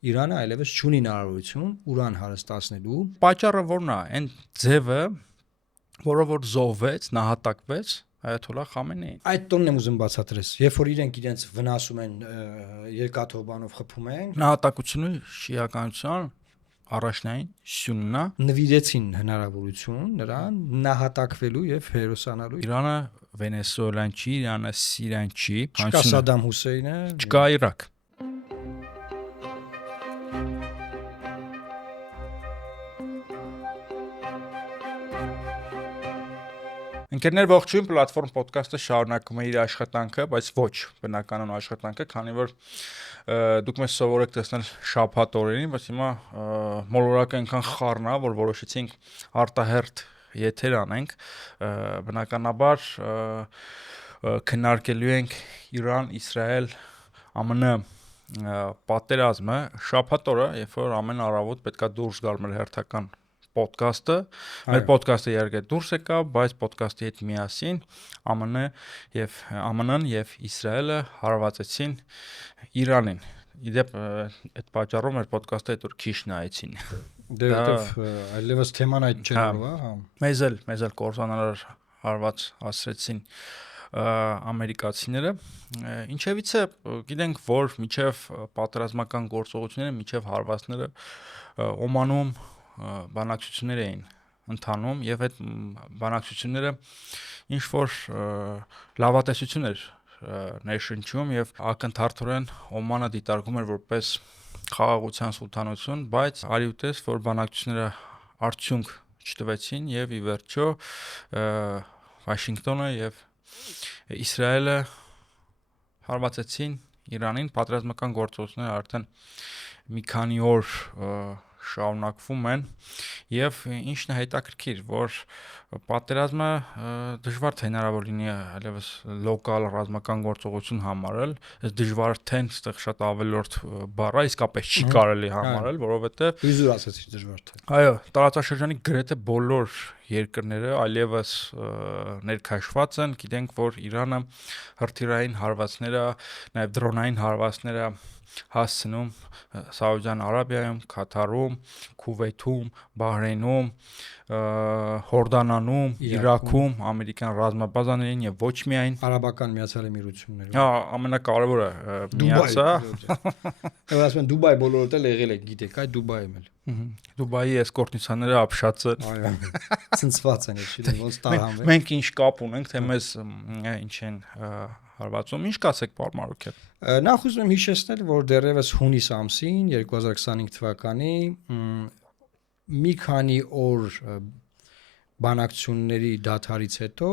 Իրանը այլևս չունի հնարավորություն ուրան հարստացնելու։ Պատճառը որն է, այն ձևը, որը որ զոհվեց, նահատակվեց Այաթոլլահ Խամենեին։ Այդ տոնն եմ ուզում բացատրես։ Երբ որ իրենք իրենց վնասում են, երկաթով բանով խփում են, Նահատակությունը շիականության առաջնային սյունն է, նվիրեցին հնարավորություն նրան նահատակվելու եւ հերոսանալու։ Իրանը Վենեսուելան չի, Իրանը Սիրիան չի, Չկա Սադամ Հուսեյնը, չկա Իրաք։ Ընկերներ, ողջույն, պլատֆորմ ոդքասթը շարունակում է իր աշխատանքը, բայց ոչ բնականon աշխատանքը, քանի որ դուք մեզ սովորեք տեսնել շաբաթ օրերին, բայց հիմա մոլորակը այնքան խառն է, որ որոշեցինք արտահերթ եթեր անենք, բնականաբար քննարկելու ենք Իրան-Իսրայել ԱՄՆ պատերազմը շաբաթ օրը, երբ որ ամեն առավոտ պետքա դուրս գալ մեր հերթական podcast-ը, մեր podcast-ը իհարկե դուրս եկավ, բայց podcast-ի հետ միասին ԱՄՆ-ն եւ Իսրայելը հարվածեցին Իրանին։ Իդեպ այդ պատճառով մեր podcast-ը այդ որ քիչ նայեցին։ Դե այլևս թեման այդ չէ, հա։ Մեզ էլ կորզանարար հարված ասրեցին ամերիկացիները, ինչևից է գիտենք, որ միջև պատերազմական գործողությունները, միջև հարվածները Օմանում բանակցություններ էին ընթանում եւ այդ բանակցությունները ինչ որ լավատեսություն էր ներշնչում եւ ակնթարթորեն Օմանը դիտարկում էր որպես խաղաղության սուլթանություն, բայց արի ուտես, որ բանակցությունները արդյունք չտվեցին եւ ի վերջո Վաշինգտոնը եւ Իսրայելը հարվածեցին Իրանին, պատերազմական գործողությունները արդեն մի քանի օր շարունակվում են եւ ինչն է հետաքրքիր, որ պատերազմը դժվար թե հնարավոր լինի այլևս լոկալ ռազմական գործողություն համարել, այս դժվար թեն այստեղ շատ ավելորդ բառ է, իսկապես չի կարելի համարել, որովհետեւ իզուր ասացի դժվար թե։ Այո, տարածաշրջանի գրեթե բոլոր երկրները այլևս ներքաշված են, գիտենք, որ Իրանը հրթիռային հարվածները, նաեւ դրոնային հարվածները հասցնում Սաուդյան Արաբիայում, Քաթարում, Քուվեյթում, Բահրեյնում, Հորդանանում, Իրաքում, ամերիկյան ռազմաբազաներին եւ ոչ միայն Արաբական Միացյալ Էմիրություններում։ Հա, ամենակարևորը միացա։ Դու ասում ես Դուբայ բոլորդ էլ եղել եք, գիտեք, այդ Դուբայում էլ։ Դուբայի էսկորտնիցաները ապշած են։ Այո։ Ցնցված են, չէ՞, ոնց տարհանվեն։ Մենք ինչ կապ ունենք, թե մեզ ինչ են հարվածում, ինչ կասեք, պարոն Մարուկյան։ Նախ ուզում եմ հիշեցնել, որ դեռևս հունիս ամսին 2025 թվականի մի քանի օր բանակցությունների դադարից հետո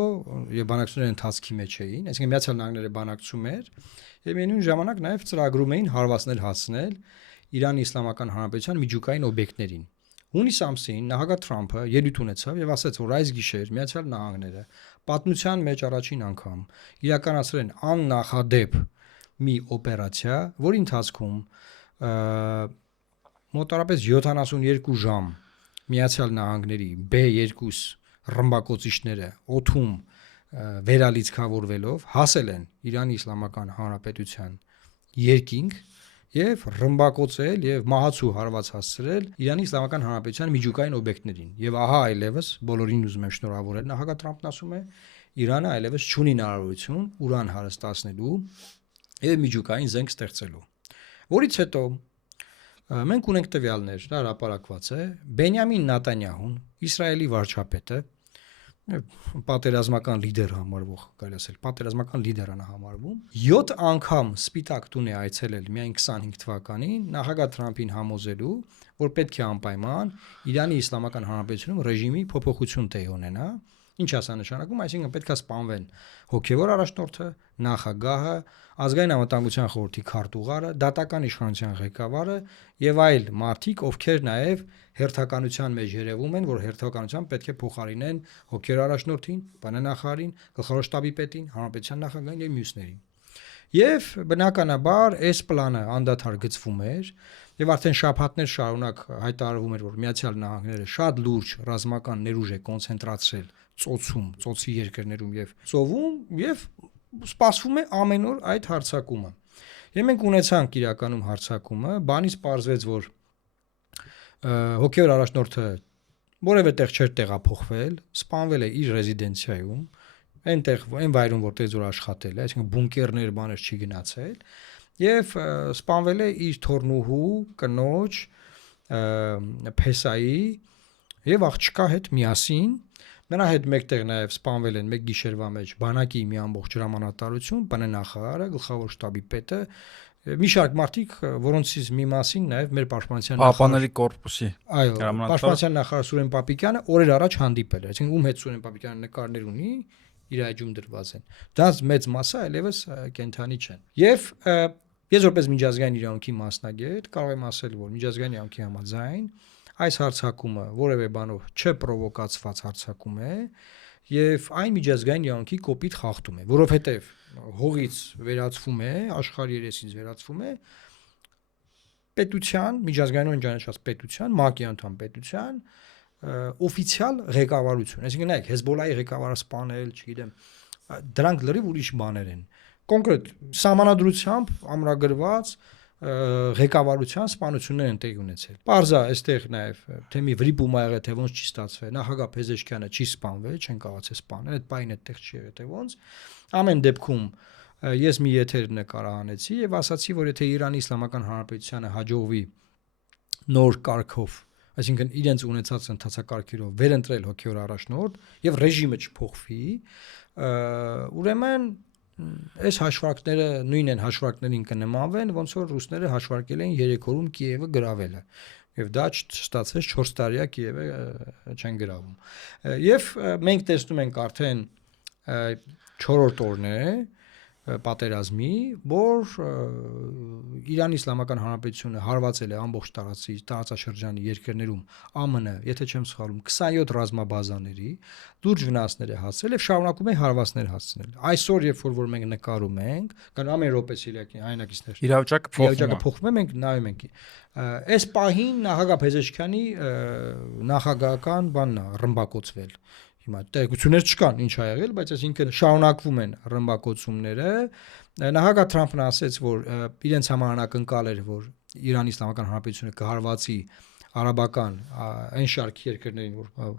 եւ բանակցությունների ընթացքի մեջ էին, այսինքն Միացյալ Նահանգները բանակցում էր եւ միևնույն ժամանակ նաեւ ծրագրում էին հարվածներ հասցնել Իրանի Իսլամական Հանրապետության միջուկային օբյեկտներին։ Հունիս ամսին նախագահ Թրամփը ելույթ ունեցավ եւ ասաց, որ այս գիշեր Միացյալ Նահանգները պատմության մեջ առաջին անգամ իրականացրել են աննախադեպ մի օպերացիա, որի ընթացքում մոտավորապես 72 ժամ Միացյալ Նահանգների B2 ռմբակոծիչները օդում վերալիցքավորվելով հասել են Իրանի Իսլամական Հանրապետության երկինք եւ ռմբակոծել եւ մահացու հարված հասցրել Իրանի Իսլամական Հանրապետության միջուկային օբյեկտներին։ Եվ ահա այլևս բոլորին ուզում եմ շնորհավորել, նախագահ Թրամփն ասում է, Իրանը այլևս չունի հնարավորություն ուրան հարստացնելու եւ միջուկային զենք ստեղծելու։ Որից հետո մենք ունենք տվյալներ, դա հրապարակված է, Բենյամին Նեթանյահուն, Իսրայելի վարչապետը, պատերազմական լիդեր համարվող, կարելի ասել, պատերազմական լիդերն է համարվում, 7 անգամ Սպիտակ տուն է այցելել միայն 25 թվականին նախագահ Թրամփին համոզելու, որ պետք է անպայման Իրանի Իսլամական Հանրապետությունում ռեժիմի փոփոխություն տեղի ունենա։ Ինչ է սա նշանակում, այսինքն պետք է սպանվեն հոգևոր առաջնորդը, նախագահը, ազգային անվտանգության խորհրդի քարտուղարը, դատական իշխանության ղեկավարը եւ այլ մարդիկ, ովքեր նաեւ հերթականության մեջ երևում են, որ հերթականության պետք է փոխարինեն հոգևոր առաջնորդին, բանանախարարին, գլխավոր շտաբի պետին, հանրապետության նախագահին եւ մյուսներին։ Եվ բնականաբար այս պլանը անդադար գծվում էր եւ արդեն շաբաթներ շարունակ հայտարարվում էր, որ Միացյալ Նահանգները շատ լուրջ ռազմական ներուժ է կոնցենտրացրել ծոցի երկրներում եւ ծովում եւ սպասվում է ամեն օր այդ հարձակումը։ Եվ մենք ունեցանք իրականում հարձակումը, բանից պարզվեց, որ հոգևոր առաջնորդը որևէ տեղ չէր տեղափոխվել, սպանվել է իր ռեզիդենցիայում, այն վայրում, որտեղ որ աշխատել է, այսինքն բունկերներ, բաներ չի գնացել, եւ սպանվել է իր թորնուհու, կնոջ, փեսայի եւ աղջկա հետ միասին։ Նրա հետ մեկտեղ նաեւ սպանվել են մեկ գիշերվա մեջ բանակի մի ամբողջ հրամանատարություն, ՊՆ նախարարը, գլխավոր շտաբի պետը, մի շարք մարդիկ, որոնցից մի մասին նաեւ մեր պաշտպանության Պահպանների կորպուսի պաշտպանության նախարար Սուրեն Պապիկյանը օրեր առաջ հանդիպել է, այսինքն ում հետ Սուրեն Պապիկյանը նկարներ ունի, իր այջում դրված են։ Դրանց մեծ մասը այլևս կենթանի չեն։ Եվ ես որպես միջազգային իրավունքի մասնագետ կարող եմ ասել, որ միջազգային իրավունքի համաձայն այս հարձակումը որևէ բանով չպրովոկացված հարձակում է եւ այն միջազգային իրավունքի կոպիտ խախտում է, որովհետեւ հողից վերածվում է, աշխարհի երեսից վերածվում է պետության, միջազգայինորեն ճանաչված պետության, ՄԱԿ-ի անդամ պետության օֆիցիալ ղեկավարություն, այսինքն նայեք, Հեզբոլայի ղեկավարը սպանել, չգիտեմ, դրանք լրիվ ուրիշ բաներ են։ Կոնկրետ սահմանադրությամբ ամրագրված ղեկավարության սպանություններ են տեղի ունեցել։ Պարզա, այստեղ նաև թե մի վրիպում ա եղել, թե ոնց չի ստացվել, նախագահ Փեզեշքյանը չի սպանվել, չեն կարողացել սպանել, այդ բանը այդտեղ չի եղել, թե ոնց։ Ամեն դեպքում ես մի եթեր նկարահանեցի եւ ասացի, որ եթե Իրանի Իսլամական Հանրապետությանը հաջողվի նոր կարգով, այսինքն իրենց ունեցած ընթացակարգերով վերընտրել հոգևոր առաջնորդ եւ ռեժիմը չփոխվի, ուրեմն այս հաշվարկները նույն են հաշվարկներին կնմանվեն, ոնց որ ռուսները հաշվարկել էին 3 օրում Կիևը գրավելը եւ դա չստացվեց 4 տարիա Կիևը չեն գրավում։ Եվ մենք տեսնում ենք արդեն 4-րդ օրն է պատերազմի, որ Իրանի Իսլամական Հանրապետությունը հարվածել է ամբողջ տարածաշրջանի երկրներում ԱՄՆ, եթե չեմ սխալվում, 27 ռազմաբազաների, լուրջ վնասներ է հասցրել եւ շարունակում է հարվածներ հասցնել։ Այսօր, երբ որ մենք նկարում ենք, կան ամեն րոպե սիրակի հայնակիցներ։ Իրավիճակը փոխվում է, մենք նայում ենք։ Այս պահին նախագահ Փեզեշքյանի նախագահական բանն է ռմբակոծվել։ Հիմա տեղեկություններ չկան ինչ ա եղել, բայց այսինքն շարունակվում են ռմբակոծումները։ Նախագահ Թրամփն ասաց, որ իրենց համար անակնկալ էր, որ Իրանի Իսլամական Հանրապետությունը կհարվածի արաբական այն շարք երկրներին, որ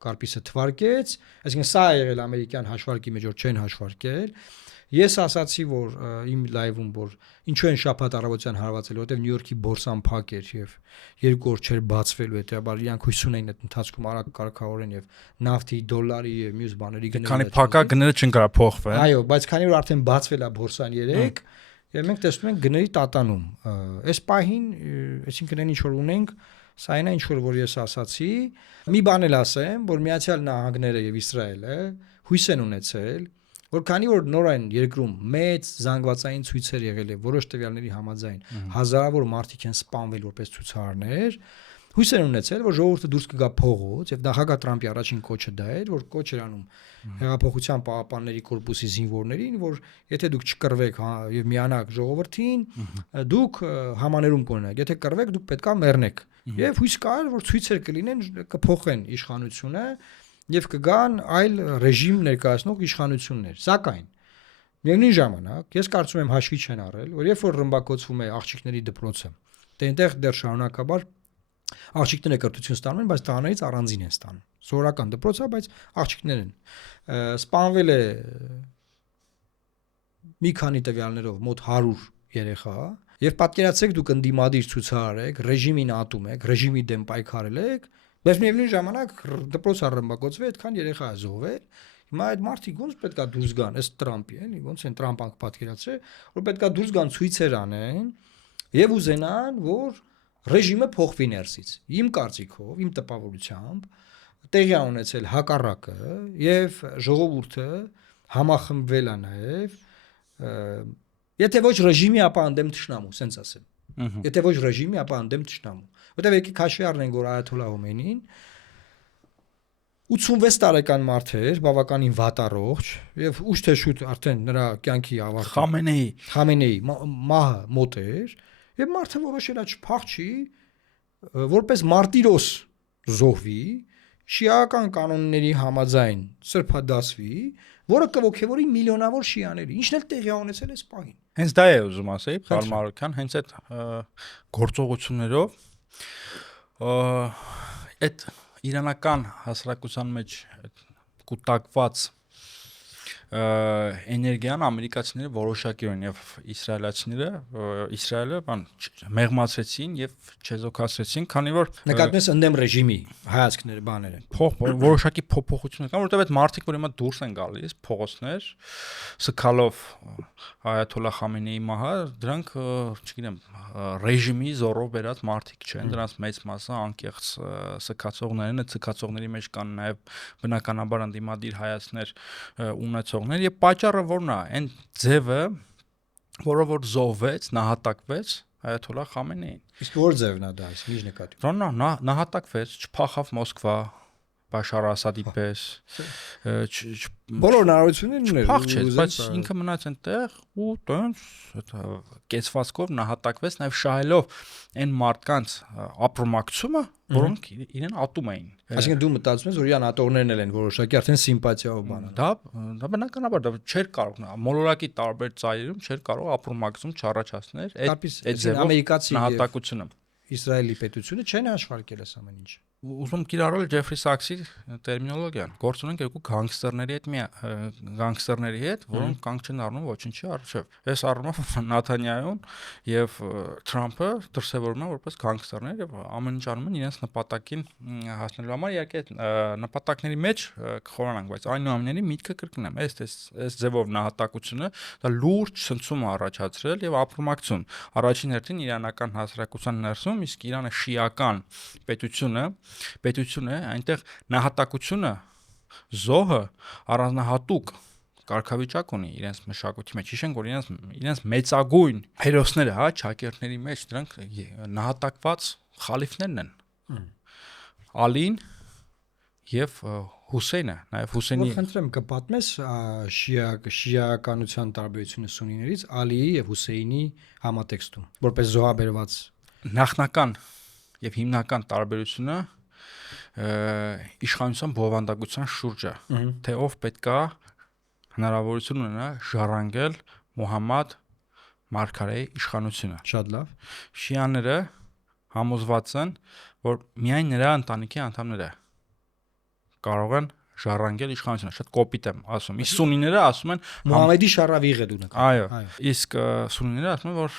Կարպիսը թվարկեց, այսինքն սա ա եղել ամերիկյան հաշվարկի մեջ, որ չեն հաշվարկել։ Ես ասացի, որ իմ լայվում, որ ինչու են շաբաթ առավոտյան հարվածել, որովհետև Նյու Յորքի բորսան փակ էր եւ 2 օր չէր բացվելու, հետեւաբար իրանք հույս ունեին այդ ընթացքում արագ կարգավորեն եւ նավթի, դոլարի եւ մյուս բաների գները։ Քանի փակա գները չեն կարող փոխվել։ Այո, բայց քանի որ արդեն բացվել է բորսան 3, եւ մենք տեսնում ենք գների տատանում։ Այս պահին, այսինքն այն ինչ որ ունենք, սա այն ինչ որ ես ասացի, մի բան էլ ասեմ, որ Միացյալ Նահանգները եւ Իսրայելը հույս են ունեցել, որ քանի որ նորայն երկրում մեծ զանգվածային ցույցեր եղել է որոշ տվյալների համաձայն հազարավոր մարդիկ են սպանվել որպես ցուցարարներ, հույս են ունեցել, որ ժողովուրդը դուրս կգա փողոց եւ նախագահ Թրամփի առաջին կոչը դա էր, որ կոչ էր անում Հեղափոխության պահապանների կորպուսի զինվորներին, որ եթե դուք չկռվեք եւ միանաք ժողովրդին, դուք համաներում կունենաք, եթե կռվեք դուք պետքա մեռնեք։ Եվ հույս կար, որ ցույցեր կլինեն, կփոխեն իշխանությունը եւ կգան այլ ռեժիմ ներկայացնող իշխանություններ։ Սակայն միևնույն ժամանակ ես կարծում եմ հաշվի չեն առել, որ երբ որ ռմբակոծվում է աղջիկների դպրոցը, դե այնտեղ դեռ շարունակաբար աղջիկները կրթություն ստանում են, բայց տղաներից առանձին են ստանում։ Սովորական դպրոց է, բայց աղջիկներ են։ Սպանվել է մի քանի տվյալներով մոտ 100 երեխա, եւ պատկերացրեք դուք ընդդիմադիր ցուցարար եք, ռեժիմին ատում եք, ռեժիմի դեմ պայքարել եք, բայց միևնույն ժամանակ դպրոցը ռմբակոծվել, այդքան երեխա է զոհվել։ Հիմա այդ մարդիկ ոնց պետքա դուրս գան, ըստ Տրամփի, էլի, ոնց են Տրամփը պատկերացրել, որ պետքա դուրս գան ցույցեր անեն եւ ուզենան, որ ռեժիմը փոխվի ներսից։ Իմ կարծիքով, իմ տպավորությամբ տեղի է ունեցել հակառակը եւ ժողովուրդը համախմբվել է նաեւ եթե ոչ ռեժիմի, ապա անդեմ թշնամու, սենց ասեմ։ Եթե ոչ ռեժիմի, ապա անդեմ թշնամու։ Որտեւ եկեք հաշվի առնենք, որ Այաթոլլահ Խոմեյնին 86 տարեկան մարդ էր, բավականին վատառողջ եւ ուշ թե շուտ արդեն նրա կյանքի ավարտը Խամենեի մահը մոտ էր եւ մարդը որոշել է չփախչի որպես մարտիրոս զոհվի, շիական կանոնների համաձայն սրբադասվի, որը կողքեվորի միլիոնավոր շիաների, ինչն էլ տեղի ունեցել է այս պահին։ Հենց դա է ուզում ասեի, Պարոն Մարուկյան, հենց այդ գործողություններով այդ իրանական հասարակության մեջ կուտակված էներգիան ամերիկացիները որոշակիորեն եւ Իսրայելը մեղմացրեցին եւ չեզոքացրեցին, քանի որ նկատում ես ընդդեմ ռեժիմի հայացքները բաները որոշակի փոփոխություններ կան, որովհետեւ այդ մարդիկ, որ հիմա դուրս են գալիս փողոցներ, սքալով Այաթոլլահ Խամենեի մահը, դրանք, չգիտեմ, ռեժիմի զորով բերած մարդիկ չեն, դրանց մեծ մասը անկեղծ սքացողներ են, այդ սքացողների մեջ կան նաեւ բնականաբար անդիմադիր հայացքներ ունեցողներ եւ պատճառը որն է, այն ձևը, որը որ զոհվեց, նահատակվեց Այաթոլլահ Խամենեին։ Իսկ որ ձևն է դա, ինչ նկատի։ Ոնա նահատակվեց, չփախավ Մոսկվա, Բաշար Ասադի պես, բոլոր հնարավորություններն ուներ, փախչեց, բայց ինքը մնաց այնտեղ ու տենց կեցվածքով նահատակվեց, նաև շահելով այն մարդկանց ապրոմակցումը, որոնք իրեն ատում էին։ Այսինքն դու մտածում ես, որ իրան ատողներն են որոշակի արդեն սիմպաթիայով բանը։ Դա բնականաբար դա չէր կարող, մոլորակի տարբեր ծայրերում չէր կարող ապրոմակցում չառաջացնել այդ ամերիկացի նահատակությունը։ Իսրայելի պետությունը չեն հաշվարկել այս ամեն ինչ։ Ուզում կիրառել Ջեֆրի Սաքսի տերմինոլոգիան։ Գործ ունենք երկու գանգստերների հետ, որոնք կանգ չեն առնում ոչինչի առջև։ Այս առումով Նաթանյահուն եւ Թրամփը դրսևորվում են որպես գանգստերներ եւ ամեն ինչ անում են իրենց նպատակին հասնելու համար։ Իհարկե նպատակների մեջ կխորանանք, բայց այնուամենայնիվ միտքը կրկնեմ, այս ձևով նահատակությունը դա լուրջ ցնցում է առաջացրել եւ ապրոմակցում։ Առաջին հերթին իրանական հասարակության ներսում, իսկ Իրանը շիական պետությունը այնտեղ նահատակությունը զոհը առանձնահատուկ կարգավիճակ ունի իրենց մշակույթի մեջ։ Հիշենք, որ իրենց մեծագույն հերոսները, ճակերտների մեջ դրանք նահատակված խալիֆներն են։ Ալին եւ Հուսեյնը, նաեւ Հուսեյնի։ Խնդրեմ, կպատմես շիականության տարբերությունը սուննիներից Ալիի եւ Հուսեյնի համատեքստում, որպես զոհաբերված նախնական եւ հիմնական տարբերությունը իշխանության բովանդակության շուրջը, թե ով պետքա հնարավորություն ունենա ժառանգել Մուհամմադ մարգարեի իշխանությունը։ Շատ լավ։ Շիաները համոզված են, որ միայն նրա ընտանիքի անդամները կարող են ժառանգել իշխանությունը, շատ կոպիտ եմ ասում։ Իսկ սուննիները ասում են Մուհամմեդի շարավիղ է դու նկատում։ Այո։ Իսկ սուննիները ասում են, որ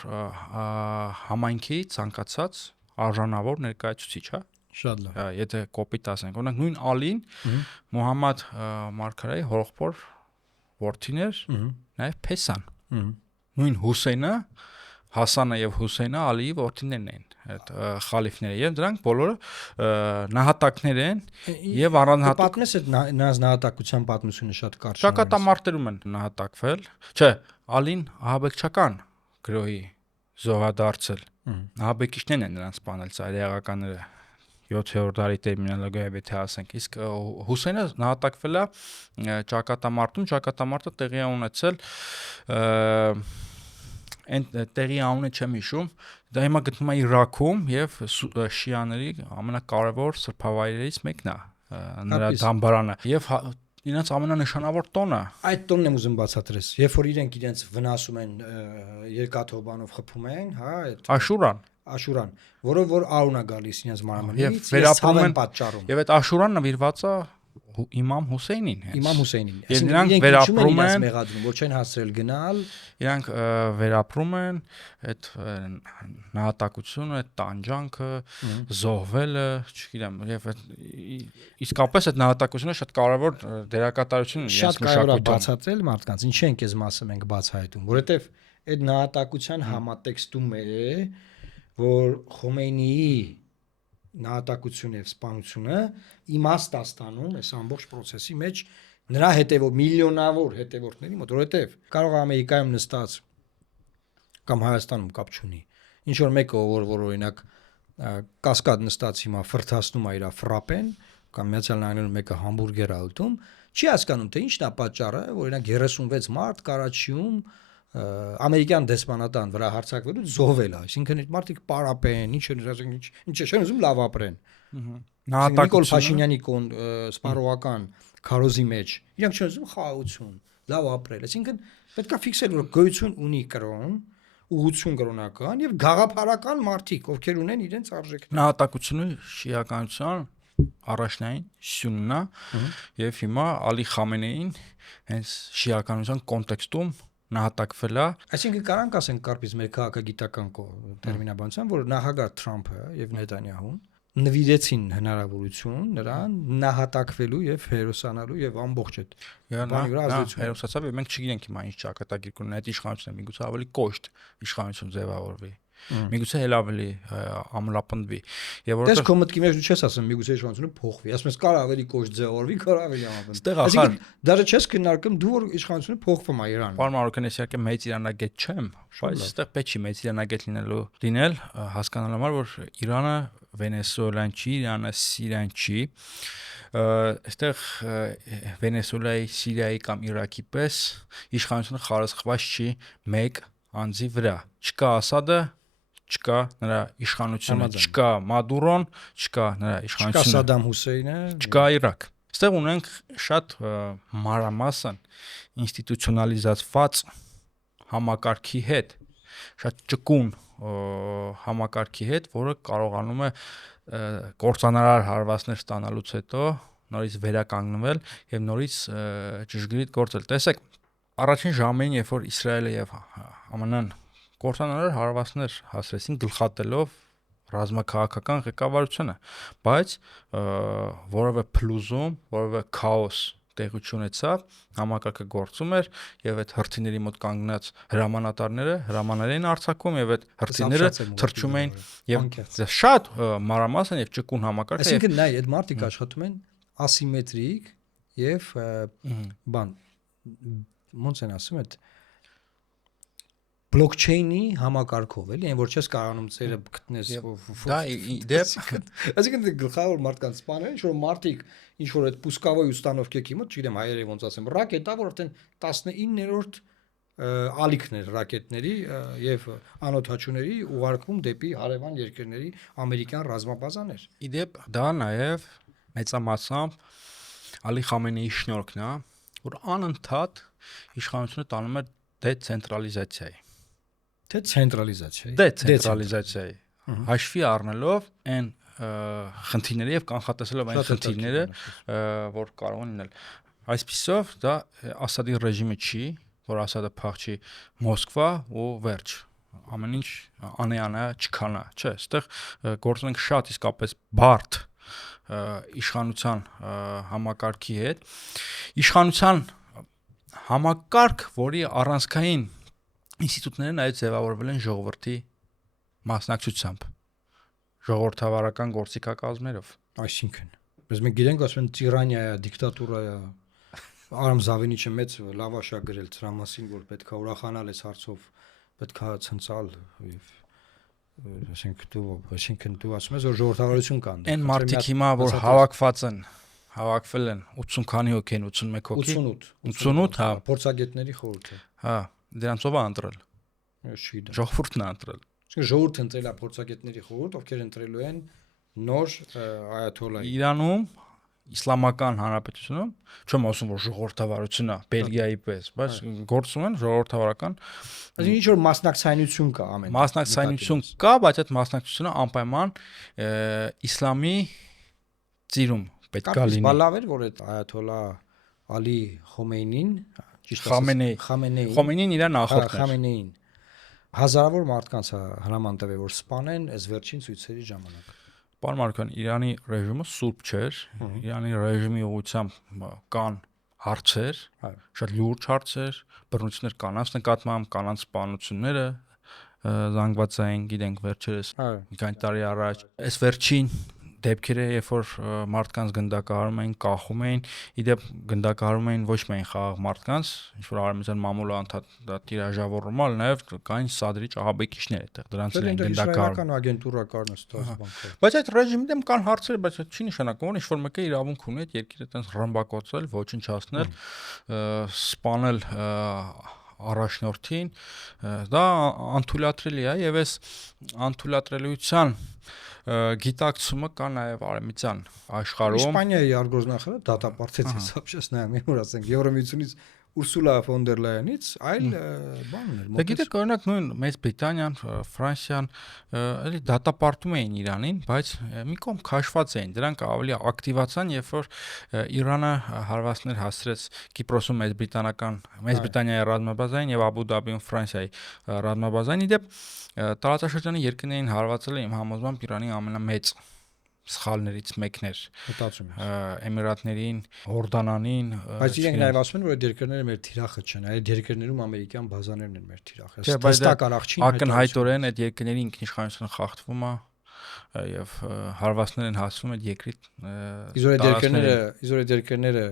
համայնքի ցանկացած արժանավոր ներկայացուցիչ, հա։ Շատ լավ։ Եթե կոպիտ ասենք, օրինակ նույն Ալին Մուհամմադ մարգարեի հորեղբոր որդիներ, նաև Փեսան։ Նույն Հուսեյնը, Հասանը եւ Հուսեյնը Ալիի որդիներն են, այդ խալիֆները, եւ դրանք բոլորը նահատակներ են եւ առանձնահատուկ պատմես այդ նրանց նահատակության պատմությունը շատ կարճ։ Ճակատամարտերում են նահատակվել։ Չէ, Ալին ահաբեկչական գրոհի զոհադարձել։ Ահաբեկիչներն են նրանց սպանել, ցայրեղականները 7-րդ դարի տերմինոլոգիայով եթե ասենք, իսկ Հուսեյնը նահատակվել է ճակատամարտում, ճակատամարտը տեղի է ունեցել այն տեղի անունը չեմ հիշում, դա հիմա գտնվում է Իրաքում եւ շիաների ամենակարևոր սրբավայրերից մեկն է, նրա դամբարանը եւ իրենց ամենանշանավոր տոնը։ Այդ տոնն եմ ուզում բացատրես, երբ որ իրենք իրենց վնասում են երկաթով բանով խփում են, հա, այդ Աշուրան, որը որ արուն է գալիս իրենց մարմնից, վերապրում են պատճառում։ Եվ այդ Աշուրան նվիրված է Իմամ Հուսեյնին։ Եվ նրանք վերապրում են մեղադրում, որ չեն հասցրել գնալ, իրանք վերապրում են այդ նահատակությունը, այդ տանջանքը, զոհվելը, չգիտեմ, եւ իսկապես այդ նահատակությունը շատ կարեւոր դերակատարություն ունի իրենց մշակույթում։ Շատ կարեւոր է բացատրել մարդկանց, ինչի ենք այս մասը մենք բացահայտում, որովհետեւ այդ նահատակության համատեքստում է, որ Խոմեյնիի նահատակությունը եւ սպանությունը իմաստ է ստանում այս ամբողջ process-ի մեջ նրա հետևող միլիոնավոր հետևորդների մոտ, որովհետեւ կարող է Ամերիկայում նստած կամ Հայաստանում կապ չունի ինչ որ մեկը որ օրինակ կասկադ նստած հիմա ֆրթացնում է իր ֆրապեն կամ Միացյալ Նահանգներում մեկը համբուրգեր է ուտում, չի հասկանում թե ինչն է պատճառը, որ օրինակ 36 մարդ Կարաչիում ամերիկյան դեսպանատան վրա հարձակվելու զոհվել է, այսինքն այդ մարդիկ պարապեն, ինչ չեն ուզում լավ ապրեն։ Նիկոլ Փաշինյանի սպառողական քարոզի մեջ իրանք չեն ուզում խաղաղություն, լավ ապրել, այսինքն պետքա ֆիքսել որ գոյություն ունի կրոն, ուղղություն կրոնական եւ գաղափարական մարդիկ, ովքեր ունեն իրենց արժեքները։ Նահատակությունը շիականության առաջնային սյունն է եւ հիմա Ալի Խամենեին հենց շիականության կոնտեքստում նահատակվել է։ Այսինքն կարանք ասենք կարծես մեր քաղաքագիտական տերմինաբանությամբ, որ նախագահ Թրամփը եւ Նետանյահուն նվիրեցին հնարավորություն նրան նահատակվելու եւ հերոսանալու եւ ամբողջ այդ բանի վրա ազդեցություն հերոսացավ եւ մենք չգիտենք հիմա ինչ ճակատագիր կունենա այդ իշխանությունը, միգուցե ավելի կոշտ իշխանություն ձևավորվի, միգուցե էլ ավելի ամլապնդվի եւ որտեղ քո մտքի մեջ դու չես ասում միգուցե իշխանությունը փոխվի, ասում ես կար ավելի կոշտ ձևավորվի, կար ավելի ամլապնդվի, այսինքն դաժե չես քննարկում դու որ իշխանությունը փոխվում է Իրանում։ Պարոն Մարոկյան, ես իհարկե մեծ իրանագետ չեմ, բայց այստեղ պետք չի մեծ իրանագետ լինել հասկանալու համար որ Իրանը Վենեսուելան չի, Իրանը Սիրիան չի, այստեղ Վենեսուելայի, Սիրիայի կամ Իրաքի պես իշխանությունը խարսխված չի մեկ անձի վրա, չկա Ասադը, չկա նրա իշխանությունը, չկա Մադուրոն, չկա նրա իշխանությունը, չկա Սադամ Հուսեյնը, չկա Իրաք։ Այստեղ ունենք շատ մանրամասն ինստիտուցիոնալիզացված համակարգի հետ, շատ ճկուն համակարգի հետ, որը կարողանում է կործանարար հարվածներ ստանալուց հետո նորից վերականգնվել եւ նորից ճշգրիտ գործել։ Տեսեք, առաջին ժամերին, երբ որ Իսրայելը եւ ԱՄՆ-ն կործանարար հարվածներ հասրեցին գլխատելով ռազմաքաղաքական ղեկավարությունը, բայց որևէ փլուզում, որևէ քաոս տեղություն ունեցավ, համակարգը գործում էր եւ այդ հրթիռների մոտ կանգնած հրամաններ էին արձակվում եւ այդ հրթիռները թռչում էին եւ շատ մանրամասն եւ ճկուն համակարգ է։ Այսինքն նայ, այդ մարդիկ աշխատում են ասիմետրիկ եւ բան ոնց են ասում այդ բլոկչեյնի համակարգով, էլի, այն որ չես կարողանում ծերը գտնես։ Դա դեպ այսինքն գլխավոր մարդկանց սպաները, ինչ որ մարդիկ, ինչ որ այդ պուսկավոյ ուստանովկեքի մոտ, չգիտեմ հայերեն ոնց ասեմ, ռակետա, որ արդեն 19-րդ ալիքն էր ռակետների եւ անօթաչուների ուղարկում դեպի հարևան երկրների ամերիկյան ռազմաբազաներ։ Իդեպ դա նաեւ մեծամասամբ Ալի Խամենեի շնորհքն է, որ անընդհատ իշխանությունը տանում է դեցենտրալիզացիայի։ Դեցենտրալիզացիայի։ Հաշվի առնելով այն խնդիրները եւ կանխատեսելով այն խնդիրները, որ կարող են լինել։ Այսպիսով դա Ասադի ռեժիմը չի, որ Ասադը փախչի Մոսկվա ու վերջ։ Ամեն ինչ անեանա չքանա, չէ, այստեղ գործում ենք շատ իսկապես բարդ իշխանության համակարգի հետ։ Իշխանության համակարգ, որի առանցքային ինստիտուտները նաև ձևավորվել են ժողովրդի մասնակցությամբ, ժողովրդավարական գործիքակազմերով։ Այսինքն, biz մենք գիտենք, ասում են տիրանիա, դիկտատուրա է, Արամ Զավինիչը մեծ լավաշ է գրել դրա մասին, որ պետք է ուրախանալ այս հարցով, պետք է ցնցալ եւ այսինքն դու ասում ես, որ ժողովրդավարություն կա։ Այն մարդիկ հիմա որ հավաքվել են 80 քանի հոգի են, 81 հոգի 88, հա, փորձագետների խորհուրդը։ Հա, դրանցով է ընտրել։ Ես չգիտեմ։ Ժողովուրդն է ընտրել։ Իսկ ժողովուրդը ընտրել է փորձագետների խորհուրդ, ովքեր ընտրելու են նոր այաթոլայի։ Իրանում Իսլամական Հանրապետությունում չեմ ասում որ ժողովրդավարությունն է Բելգիայի պես, բայց գործում են ժողովրդավարական, այսինքն ինչ որ մասնակցայնություն կա ամեն։ Մասնակցայնություն կա, բայց այդ մասնակցությունը անպայման իսլամի ծիրում պետք է լինի։ Լավ էր որ այդ այաթոլա Ալի Խոմեյնին, Խոմեյնին իր նախորդն էր։ Խամենեին հազարավոր մարդկանց հրաման տվել որ սպանեն այս վերջին ցույցերի ժամանակ։ Պարոն Մարոկյան, Իրանի ռեժիմը սուրբ չէր, Իրանի ռեժիմի ուղղությամբ կան հարցեր, շատ լուրջ հարցեր, բռնություններ կանանց նկատմամբ, կանանց սպանությունները զանգվածային, գիտենք վերջերս մի քանի տարի առաջ, այս վերջին դեպքերը, երբ որ մարդկանց գնդակահարում էին, կախում էին, իդեպ գնդակահարում էին ոչ միայն խաղաղ մարդկանց, ինչ որ արմենիական մամուլը անդադար տիրաժավորում ալ, նաև կային սադրիչ ահաբեկիչներ այդտեղ, դրանց էին գնդակահարում։ Ագենտուրա կան ստաս բանկը։ Բայց այդ ռեժիմի դեմ կան հարցեր, բայց չի նշանակում, որ ինչ որ մեկը իրավունք ունի այդ երկիրը այտենց ռմբակոծել, ոչնչացնել, սպանել առաջնորդին, դա անթույլատրելի է եւ այս անթույլատրելիության գիտակցումը կա նաև արևմտյան աշխարհում։ Իսպանիայի արտգործնախարարը դատապարտեց հեսա, ես նայում եմ, որ ասենք Եվրոմիությունից Ուրսուլա ֆոն դեր Լայանից այլ բան ուներ։ Դե գիտեք, օրինակ նույն Մեծ Բրիտանիան, Ֆրանսիան էլի դատապարտում էին Իրանին, բայց մի կողմ քաշված էին։ Դրանք ավելի ակտիվացան, երբ որ Իրանը հարվածներ հասցրեց Կիպրոսում Մեծ Բրիտանիայի ռազմաբազային եւ Աբու Դաբիում Ֆրանսիայի ռազմաբազային։ Իդեպ տարածաշրջանի երկրներին հարվածել է իմ համոզմամբ Իրանի ամենամեծ սխալներից մեկն էր։ Մտածում եմ։ Էմիրատներին, Հորդանանին, բայց իրենք նաև ասում են, որ այդ երկրները մեր թիրախը չեն, այդ երկրներում ամերիկյան բազաներն են մեր թիրախը։ Չէ, բայց ակնհայտորեն այդ երկրների ինքնիշխանությունը խախտվում է եւ հարվածներ են հասվում այդ երկրի իզոր այդ երկրները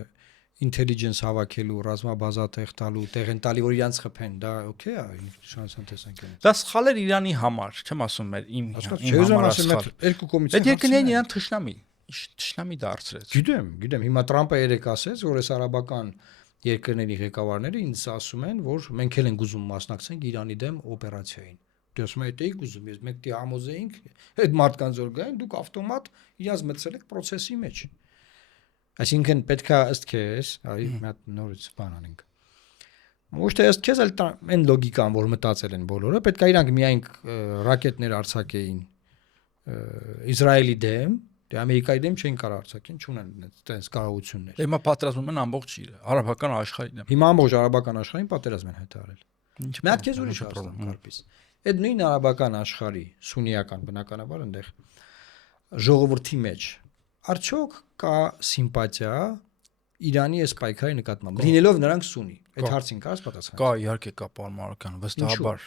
intelligence հավաքելու, ռազմաբազա տալու, տեղ են տալի, որ իրանց խփեն, դա օքեյ է ինքնիշխանության տեսանկյունից։ Դա սխալ էր Իրանի համար, չեմ ասում իմ համար սխալ։ Երկու կողմից այդ երկրներն իրան թշնամի դարձրեց։ Գիտեմ, հիմա Տրամպը երեք ասեց, որ այս արաբական երկրների ղեկավարները ինձ ասում են, որ մենք էլ ենք ուզում մասնակցենք Իրանի դեմ օպերացիային։ Դե ասում եմ, էի ուզում, ես մենք դի համոզեինք, այդ մարդկանց որ գային, դուք ավտոմատ իրանց մտցել եք process-ի մեջ։ Այսինքն պետք է ըստ քեզ, այ մի հատ նորից բան անենք։ Ոչ թե ըստ քեզ, այլ այն լոգիկան, որ մտածել են բոլորը, պետք է իրանք միայն ռակետներ արձակեին Իսրայելի դեմ, դե Ամերիկայի դեմ չեն կարող արձակեն, չունեն այդպես կարողություններ։ Դե հիմա պատրաստվում են ամբողջ արաբական աշխարհի դեմ։ Հիմա ամբողջ արաբական աշխարհին պատերազմ են հայտարարել։ Մի հատ քեզ ուրիշ ասեմ, կարպիս։ Այդ նույն արաբական աշխարհի սունիական բնականաբար այնտեղ ժողովրդի մեջ արդյոք կա սիմպաթիա Իրանի այս պայքարի նկատմամբ լինելով նրանք սունի այդ հարցին կարաս պատասխանել։ Կա, իհարկե կա, պարոն Մարոկյան, վստահաբար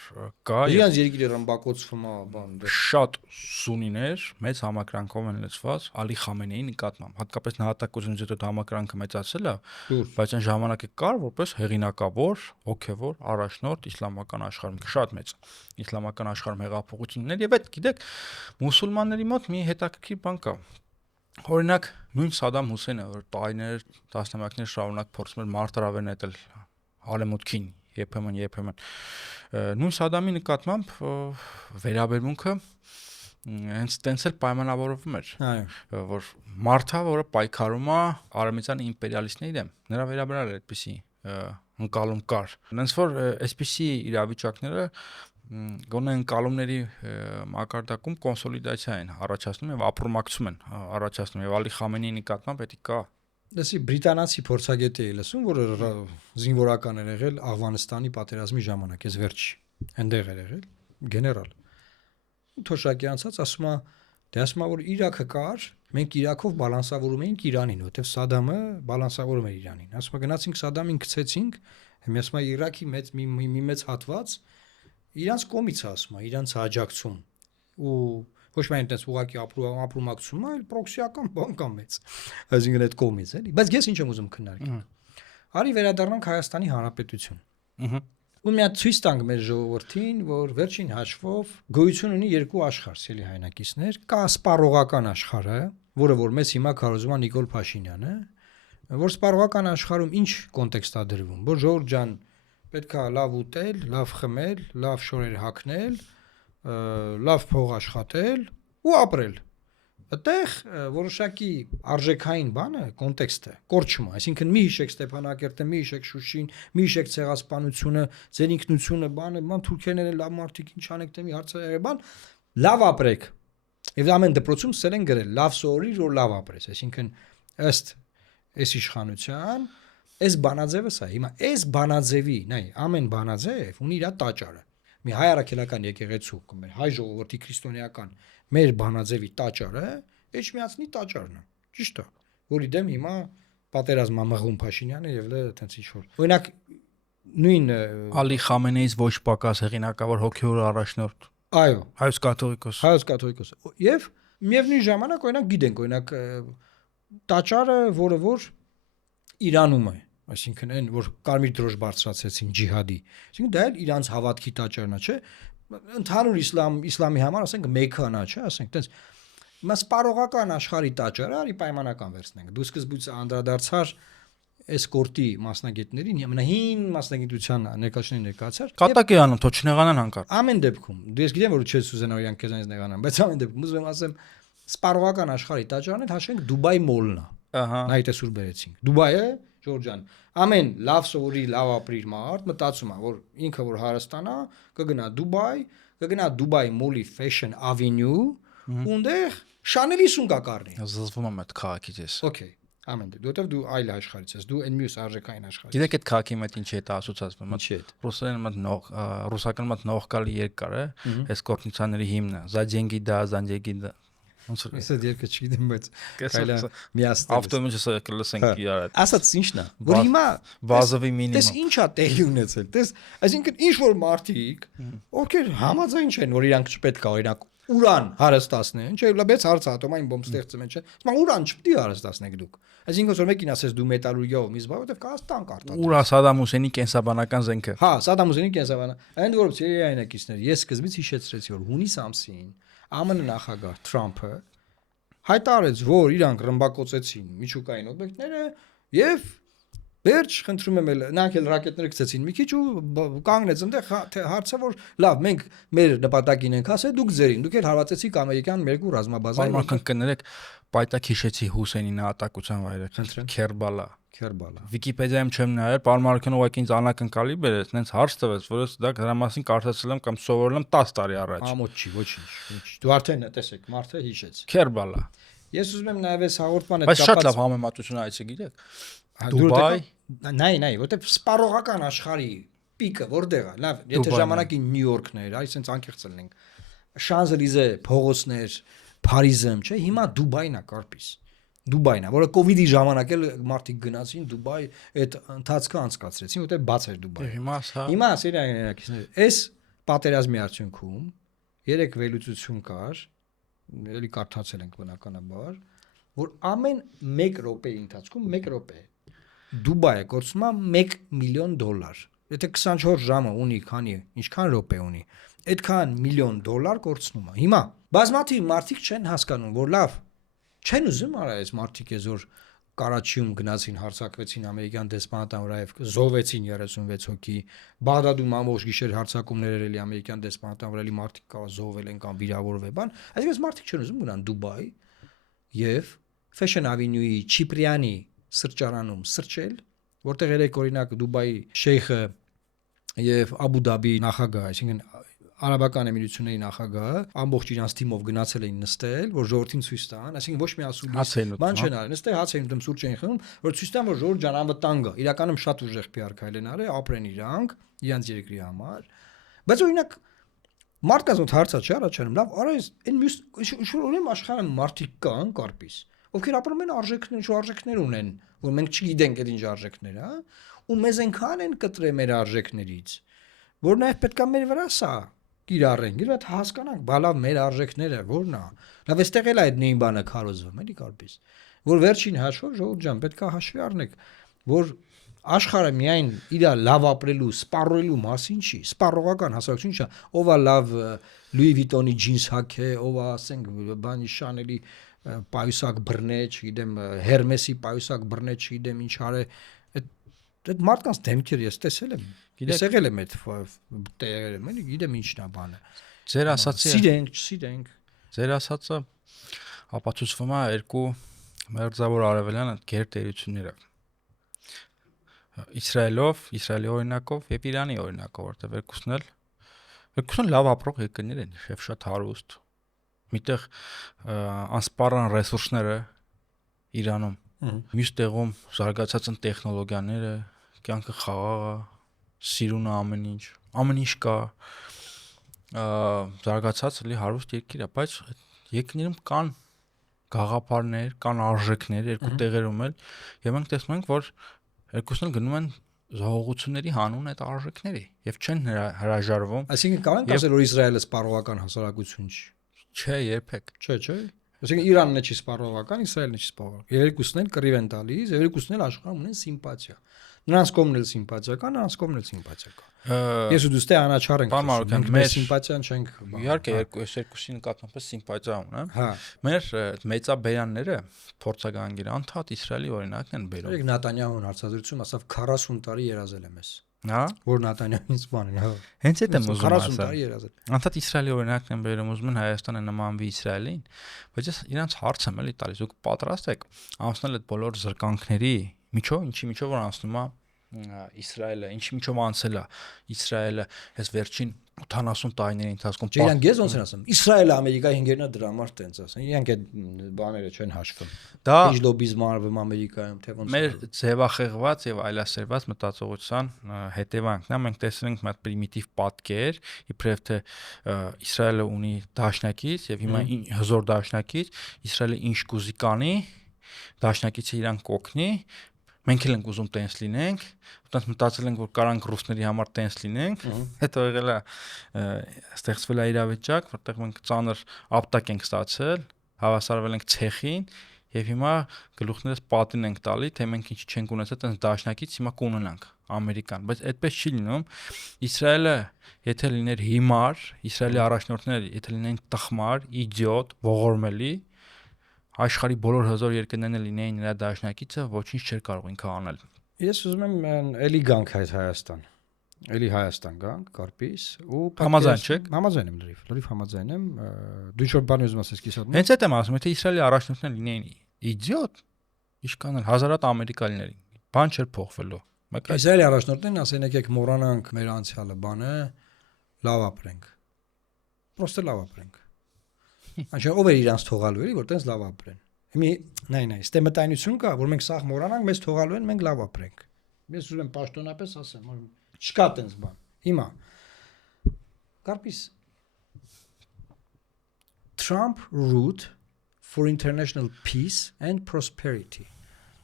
կա։ Իրանց երկիրը ռմբակոծվում է, բան դե շատ սունիներ մեծ համակրանքով են լցված Ալի Խամենեիի նկատմամբ, հատկապես նահատակությունից հետո համակրանքը մեծացել է, բայց այն ժամանակը կար որպես հեղինակավոր, հոգևոր առաջնորդ իսլամական աշխարհում, շատ մեծ իսլամական աշխարհում հեղափոխություններ եւ այդ գիտեք մուսուլմանների մոտ մի հետաքրքիր բան կա։ Օրինակ նույն Սադամ Հուսեյնը, որ տարիներ, տասնամյակներ շարունակ փորձում էր մարտահրավեր նետել Արևմուտքին, երբեմն նույն Սադամի նկատմամբ վերաբերմունքը հենց տենց էլ պայմանավորվում էր, որ մարդը, որը պայքարում է արևմտյան իմպերիալիստների դեմ, նրա վերաբերյալ այդպիսի ընկալում կար։ Հենց որ այսպիսի իրավիճակները գոնե ընկալումների մակարդակում կոնսոլիդացիա են առաջացնում եւ ապրոմակցում են առաջացնում եւ Ալի Խամենեիի նկատմամբ դա կա։ Դասի բրիտանացի փորձագետ էի լսում, որ զինվորական էր եղել Աֆղանստանի պատերազմի ժամանակ, ես վերջի այնտեղ էր եղել, գեներալ։ Թոշակի անցած ասում է, դե ասում է որ Իրաքը կար, մենք Իրաքով բալանսավորում էինք Իրանին, որտեվ Սադամը բալանսավորում էր Իրանին։ Ասում է գնացինք Սադամին գցեցինք, հիմա ասում է Իրաքի մի մեծ հատված իրանց կողմից ասում է, իրանց աջակցում ու ոչ միայն այդպես ուղակի ապրումակցում, այլ պրոքսիական բան կա մեծ։ Այսինքն այդ կողմից էլի։ Բայց ես ինչ եմ ուզում քննարկել։ Արի վերադառնանք Հայաստանի Հանրապետություն։ Ու մի հատ ցույց տանք մեր ժողովրդին, որ վերջին հաշվով գոյություն ունի երկու աշխարհ, սելի հայրենակիցներ, կա սպառողական աշխարհը, որը որ մեզ հիմա քարոզում է Նիկոլ Փաշինյանը, որ սպառողական աշխարհում ինչ կոնտեքստ է դրվում, որ ժողովուրդ ջան պետք է լավ ուտել, լավ խմել, լավ շորեր հագնել, լավ փող աշխատել ու ապրել։ Այդտեղ որոշակի արժեքային բանը, կոնտեքստը կորչում է, այսինքն մի հիշեք Ստեփանակերտը, մի հիշեք Շուշին, մի հիշեք ցեղասպանությունը, ձեր ինքնությունը, բան թուրքերները լավ մարդիկ ինչ անեք, թե մի հարցը բան, լավ ապրեք։ Եվ ամեն դպրոցում սեր են գրել, լավ սովորիր, որ լավ ապրես, այսինքն ըստ այս իշխանության այս բանաձևը սա հիմա այս բանաձևի նայ ամեն բանաձև ունի իր տաճարը մի հայ առաքելական եկեղեցու կամ հայ ժողովրդի քրիստոնեական մեր բանաձևի տաճարը Էջմիածնի տաճարն է ճիշտ է որի դեմ հիմա պատերազմ է մղում Փաշինյանը եւ այդպես ինչ որ օրինակ նույն Ալի Խամենեիից ոչ պակաս հեղինակավոր հոգևոր առաջնորդ այո հայոց կաթողիկոս եւ միևնույն ժամանակ օրինակ գիտենք օրինակ տաճարը որը որ Իրանում է այսինքն այն որ կարմիր դրոշ բարձրացեցին ջիհադի այսինքն դա էլ իրանց հավատքի տաճարն է չէ ընդհանուր իսլամի համար ասենք Մեքքան է չէ ասենք այդպես մաս սպառողական աշխարհի տաճարը արի պայմանական վերցնենք դու սկզբից անդրադարձար էսկորտի մասնագետներին, ամենահին մասնագիտության ներկայացուցիչներ Կատակ է անում, թող չնեղանան հանկարծ։ ամեն դեպքում դու ես գիտեմ որ չես ուզենա իրանք քեզանից նեղանան, բայց ամեն դեպքում ուզում եմ ասեմ սպառողական աշխարհի տաճարն է, հաշվենք Դուբայ մոլն է։ Ահա։ Նայ տեսուր բերեցինք։ Դուբայը, Ջորջան, ամեն լավ սովորի, լավ ապրիր մարդ մտածում է, որ ինքը որ հարստանա, կգնա Դուբայ, կգնա Դուբայ մոլի Fashion Avenue, ունդեղ Chanel-ի սունկա կառնի։ Զզվում եմ այդ քաղաքից ես։ Okay, ամեն դեպքում, որտեվ դու այլ աշխարհից ես, դու այն մյուս արժեքային աշխարհից։ Գիտեք այդ քաղաքի մեջ ինչ է դա ասոցացվում։ Ինչի՞ է։ Ռուսերեն մոտ նող, ռուսական մոտ նողկալի երկար է, էսկորտնիցաների հիմնը։ Զաջենգի դա, Զանջեգի դա։ Ոնց է։ Ես այդ երկը չգիտեմ, բայց Կայլա միաստել։ ավտոմեջը կլսենք իրար։ Ասած ի՞նչն է։ Որ հիմա Բազովի Տես մինիմում։ ինչա տեղի ունեցել։ Տես, այսինքն ինչ որ մարդիկ, ովքեր համաձայն չեն, որ իրանք չպետք է օրինակ ուրան հարստացնեն, չէ՞, լաբեց հարց ատոմային բոմբ ստեղծում են, չէ՞։ Ասում ուրան չպետք է հարստացնեք դուք։ Այսինքն որ մեկին ասես դու մետալուրգիայով մի զբաղ, որտեվ կա տանկ արտադրում։ Ուրա Սադամ Հուսեյնի կենսաբանական զենքը։ Հա, Սադամ Հուսեյնի կենսաբանը։ Այն որ ցերիայնակիցներ, ես սկզբից հիշեցրեցի որ հունիս ամսին ԱՄՆ նախագահ Թրամփը հայտարարեց, որ իրանք ռմբակոծեցին միջուկային օբյեկտները եւ վերջ խնդրում եմ նրանք էլ ռակետներ գցեցին մի քիչ ու կանգնեց այնտեղ հարցը որ լավ մենք մեր նպատակին ենք հասել դուք ձերին դուք էլ հարվածեցիք ամերիկյան երկու ռազմաբազային Պարմական կներեք պայտակ հիշեցի Հուսեյնի նահատակության վայրը Քերբալա Վիկիպեդիայում չեմ նայել Պարմարքն ուղղակի ինձ անակնկալի բերեց նենց հարց տվեց որ ես դա դրա մասին կարդացել եմ կամ սովորել եմ 10 տարի առաջ ամոթ չի ոչինչ դու արդեն տեսեք մարդը հիշեց Քերբալա ես ուզում եմ նաև այս հաղորդմանը բայց շատ լավ համեմատություն այցը գիտեք Դուբայ նայ որտեվ սպառողական աշխարհի պիկը որտեղ է լավ եթե ժամանակին Նյու Յորքն էր այսինքն անկեղծ լինենք Շանզելիզե փողոցներ Փարիզը չէ հիմա Դուբայն է կարպիս Դուբայն է որը կոവിഡ്ի ժամանակ էլ մարդիկ գնացին Դուբայ այդ ընթացքը անցկացրեցին որտեվ բաց էր Դուբայը հիմա սիրիայնակիցներ այս պատերազմի արդյունքում երեք վերլուծություն կար էլի կարդացել ենք բնականաբար որ ամեն 1 րոպեի ընթացքում 1 րոպե Դուբայը կորցնում է $1 միլիոն եթե 24 ժամը ունի քանի ինչքան րոպե ունի այդքան $1 միլիոն կորցնում է հիմա բազմաթիվ մարդիկ չեն հասկանում որ լավ չեն ուզում արա այս մարդիկ որ Կարաչիում գնացին հարձակվեցին ամերիկյան դեսպանատան վրա եւ զոհվեցին 36 հոգի Բաղդադում ամբողջ գիշեր հարձակումներ էր էլի ամերիկյան դեսպանատան վրա էլի մարդիկ կա զոհվել են կամ վիրավորվել բան այսինքն մարդիկ չեն ուզում գնան Դուբայ եւ Fashion Avenue-ի Չիպրիանի սրճարանում սրճել որտեղ երեք օրինակ Դուբայի շեյխը եւ Աբու Դաբի նախագահը այսինքն Արաբական Էմիրությունների նախագահը ամբողջ իրանց թիմով գնացել էին նստել, որ ժողովրդին ցույց տան, այսինքն ոչ մի ասուլիս բան չեն արել, նստել հաց էին ուտում, սուրճ էին խմում, որ ցույց տան, որ ժողովուրդ ջան անվտանգ է։ Իրականում շատ ուժեղ PR քայլ են արել, ապրեն իրանք, իրանց երկրի համար։ Բայց օրինակ մարդկանց մոտ հարցա չի առաջանում, լավ, արա այն մյուս ուրեմն աշխարհում մարդիկ կան կարպիս, ովքեր ապրում են արժեքներ, ինչ արժեքներ ունեն, որ մենք չգիտենք այդ ինչ արժեքներ, հա, ու մեզ այնքան են կտրել մեր արժեքներից, որ նաև պետքա մեր վրա սա կիրառենք, իրոք հասկանանք, բալավ մեր արժեքները որն է։ Լավ, այստեղ էլ այդ նույն բանը քարոզվում էլի կարպիս, որ վերջին հաշվով ժողովուրդ ջան, պետք է հաշվի առնեք, որ աշխարհը միայն իր լավ ապրելու, սպառելու մասին չի, սպառողական հասարակություն չի, ով է լավ Լուի Վիտոնի ջինս հագե, ով է, ասենք, բանի Շանելի պայուսակ բռնե, չգիտեմ, Հերմեսի պայուսակ բռնե, չգիտեմ, ինչ արե, այդ մարդկանց դեմքերը ես տեսել եմ։ Ես եղել եմ այդ տեղերում, էլի գիտեմ ինչն է բանը։ Ձեր ասածը սիրենք։ Ձեր ասածը ապացուցվում է երկու մերձավոր արևելյան գերտերությունները։ Իսրայելի օրինակով եւ Իրանի օրինակով, որտեղ երկուսն լավ ապրող երկրներ են, եւ շատ հարուստ։ Միտեղ անսպառան ռեսուրսները Իրանում, մյուս տեղում զարգացած են տեխնոլոգիաները, կյանքը խաղաղ է, սիրունը ամեն ինչ կա, զարգացած էլի հարուստ երկիր է, բայց երկրներում կան գաղափարներ, կան արժեքներ երկու տեղերում էլ, եւ մենք տեսնում ենք, որ երկուսն էլ գնում են զողողությունների հանուն այդ արժեքների եւ չեն հրաժարվում։ Այսինքն կարող ենք ասել, որ Իսրայելը սպառողական հասարակություն չի։ Չէ, երբեք։ Չէ։ Այսինքն Իրանն է չի սպառողական, Իսրայելն է չի սպառողական։ Երկուսն էլ կռիվ են տալիս, եւ երկուսն էլ աշխարհում ունեն սիմպաթիա։ Նրանց կողմն էլ սիմպաթիա կա, նրանց կողմն էլ սիմպաթիա կա։ Ես ու դու ստե անաչառ ենք։ Պարոն Մարուկյան, մեր սիմպաթիան չենք։ Իհարկե երկուսի նկատմամբ սիմպաթիա ունեմ։ Հա։ Մեր մեծաբերանները փորձագանգերը անդադ Իսրայելի օրինակն են բերում։ Երեք Նատանյահուն հարցազրույցում ասավ 40 տարի երազել եմ ես։ Հա։ Որ Նատանյահին սպանեն, հա։ Հենց այդ եմ ուզում 40 ասել։ տարի երազել։ Անդադ Իսրայելի օրինակն են բերում, ուզում են Հայաստանը նմանվի Իսրայելին, բայց ես իրանց հարց եմ էլի տալիս, դուք պատրաստ եք անցնել այդ բոլոր զրկանքների միջով, ինչի միջով որ անցնում է Իսրայելը, ինչի միջով անցել է Իսրայելը այս վերջին 80 տարիների ընթացքում։ Իրանք ես ոնց են ասում։ Իսրայելը Ամերիկայի հինգերնա դրա համար տենց ասեն։ Իրանք այդ բաները չեն հաշվում։ Դա ինչ լոբիզմ արվում Ամերիկայում, թե ոնց։ մեր ձևախեղված եւ այլասերված մտածողության հետևանքն է։ Մենք տեսել ենք մի հատ պրիմիտիվ պատկեր, իբրև թե Իսրայելը ունի դաշնակից եւ հիմա հզոր դաշնակից, Իսրայելը ինչ կուզի կանի, դաշնակիցը իրան կօգնի։ Մենք էլ ենք ուզում տենց լինենք, որտեղ մտածել ենք, որ կարանք ռուսների համար տենց լինենք, հետո եղել է ստեղծվել է իրավիճակ, որտեղ մենք ծանր ապտակ ենք ստացել, հավասարվել ենք ցեխին եւ հիմա գլուխներս պատին ենք տալի, թե մենք ինչ չենք ունեցել, տենց դաշնակից հիմա կունենանք Ամերիկան, բայց այդպես չի լինում։ Իսրայելը եթե լիներ հիմար, Իսրայելի առաջնորդները եթե լինեին տխմար, իդիոտ, ողորմելի, աշխարհի բոլոր հզոր երկրներն լինեին նրա դաշնակիցը, ոչինչ չէր կարող ինքը անել։ Ես ուզում եմ էլի գանք այդ Հայաստան։ Էլի Հայաստան գանք, Կարպիս ու Համաձայն չեք։ Համաձայն եմ լրիվ համաձայն եմ։ Դու ինչ որ բան ուզում ասես կիսատ։ Հենց այդ եմ ասում, եթե Իսրայելի առաջնորդներն լինեին իդիոտ, իշքան էլ հազարատ ամերիկալիների, բան չէր փոխվելու։ Իսրայելի առաջնորդներն ասեն եկեք մոռանանք մեր անցյալը, բանը, լավ ապրենք։ Պրոստը լավ ապրենք։ Անշա ով է իրանց թողալու էլի, որ տենց լավ ապրեն։ Հիմի նայ, ստե մտայնություն կա, որ մենք սաղ մոռանանք, մեզ թողալու են, մենք լավ ապրենք։ Ես ուզում եմ պաշտոնապես ասեմ, որ չկա տենց բան։ Հիմա Կարպիս Trump route for international peace and prosperity։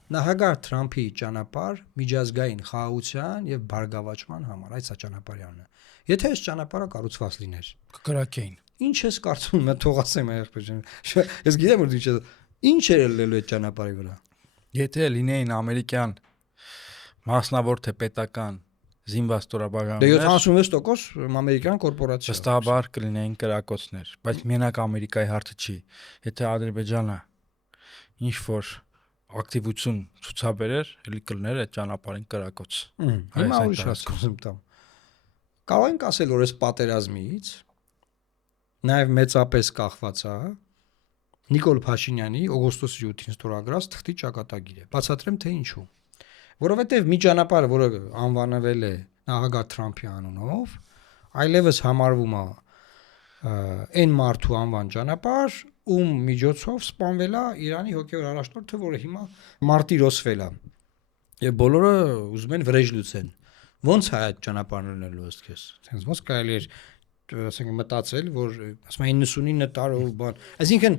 Նախագահ Թրամփի ճանապարհ միջազգային խաղաղության եւ բարգավաճման համար, այդ սա ճանապարհյանն է։ Եթե այս ճանապարհը կառուցված լիներ, կկրակեին։ Ինչ ես կարծում, մա թող ասեմ այդպես։ Ես գիտեմ որ ինչ էր ելնելու այդ ճանապարհի վրա։ Եթե լինեին ամերիկյան մասնավոր թե պետական զինված ստորաբաժանումներ, դե 76% ամերիկյան կորպորացիա։ Վստահաբար կլինեին կրակոցներ, բայց միանակ Ամերիկայի հարցը չի։ Եթե Ադրբեջանը ինչ որ ակտիվություն ցուցաբերեր, էլի կլներ այդ ճանապարհին կրակոց։ Հիմա ուրիշ հասկանում տամ։ Կարող ենք ասել, որ այս պատերազմից նաև մեծապես կախված է Նիկոլ Փաշինյանի օգոստոսի 7-ին ստորագրած թղթի ճակատագիրը։ Բացատրեմ թե ինչու։ Որովհետև մի ճանապարհ, որը անվանվել է նախագահ Թրամփի անունով, այլևս համարվում է այն մարդու անվան ճանապարհ, ում միջոցով սպանվել է Իրանի հոգևոր առաջնորդը, որը հիմա մարտի ռոսվել է։ Եվ բոլորը ուզում են վրեժ լուծեն։ Ոնց է այդ ճանապարհն ունելու ըստ քեզ։ Այսինքն ոնց կարելի է ասենք մտածել, որ ասում են 99 տարով բան։ Այսինքն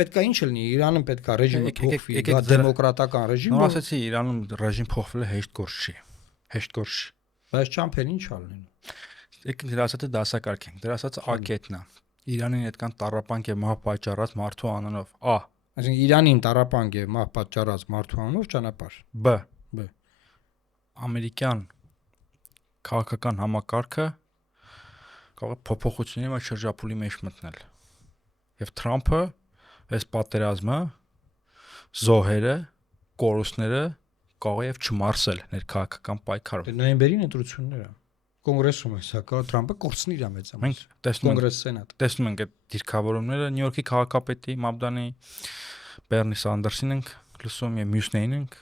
պետքա ինչ լինի, Իրանում պետքա ռեժիմը փոխվի, դա դեմոկրատական ռեժիմ։ Նո ասացի Իրանում ռեժիմ փոխվելը հեշտ գործ չի։ Հեշտ գործ չի։ Բայց ճամփեն ինչ ալնեն։ Եկեք դրա ասածը դասակարգ ենք։ Դրա ասածը A կետն է։ Իրանին այդքան տառապանք եւ մահ պատճառած մարդու անունով A։ Այսինքն Իրանին տառապանք եւ մահ պատճառած մարդու անունով ճանապարհ։ B։ Ամերիկյան քաղաքական համակարգը կարող է փոփոխությունների մեջ շրջափուլի մեջ մտնել։ Եվ Թրամփը այս պատերազմը զոհերը, կորուստները կարող է եւ չմարսել ներքաղաքական պայքարում։ Նոյեմբերին ընտրությունները կոնգրեսում է, սա կա Թրամփը կորցնի իր մեծամասը։ Մենք տեսնում ենք կոնգրես սենատ։ Տեսնում ենք այդ դիրքավորումները Նյու Յորքի քաղաքապետի Մաբդանի Բերնի Սանդերսին ենք լսում եւ մյուսներին ենք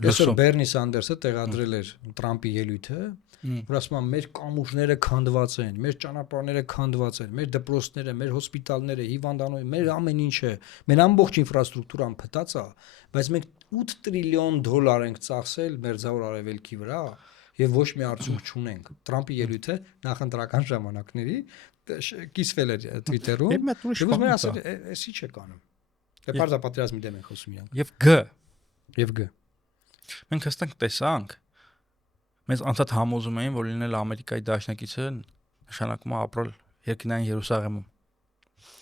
լսում։ Բերնի Սանդերսը տեղադրել էր Թրամփի ելույթը, որ ասում է մեր կամուրջները քանդված են, մեր ճանապարհները քանդված են, մեր դպրոցները, մեր հոսպիտալները, հիվանդանոցները, մեր ամեն ինչը, մեր ամբողջ ինֆրաստրուկտուրան փտած է, բայց մենք 8 տրիլիոն դոլար ենք ծախսել մերձավոր արևելքի վրա եւ ոչ մի արդյունք չունենք։ Թրամփի ելույթը նախընտրական ժամանակների կիսվել էր Twitter-ում։ Եվ մեծ ուրիշ բան ասել, էսի չէ կանում։ Դե բարձա պատերազմի դեմ են խոսում իրանք։ Եվ G։ Եվ G։ Մենք հստակ տեսանք մեզ անցած համոզում էին, որ լինել Ամերիկայի դաշնակիցը նշանակում է ապրել երկնային Երուսաղեմում։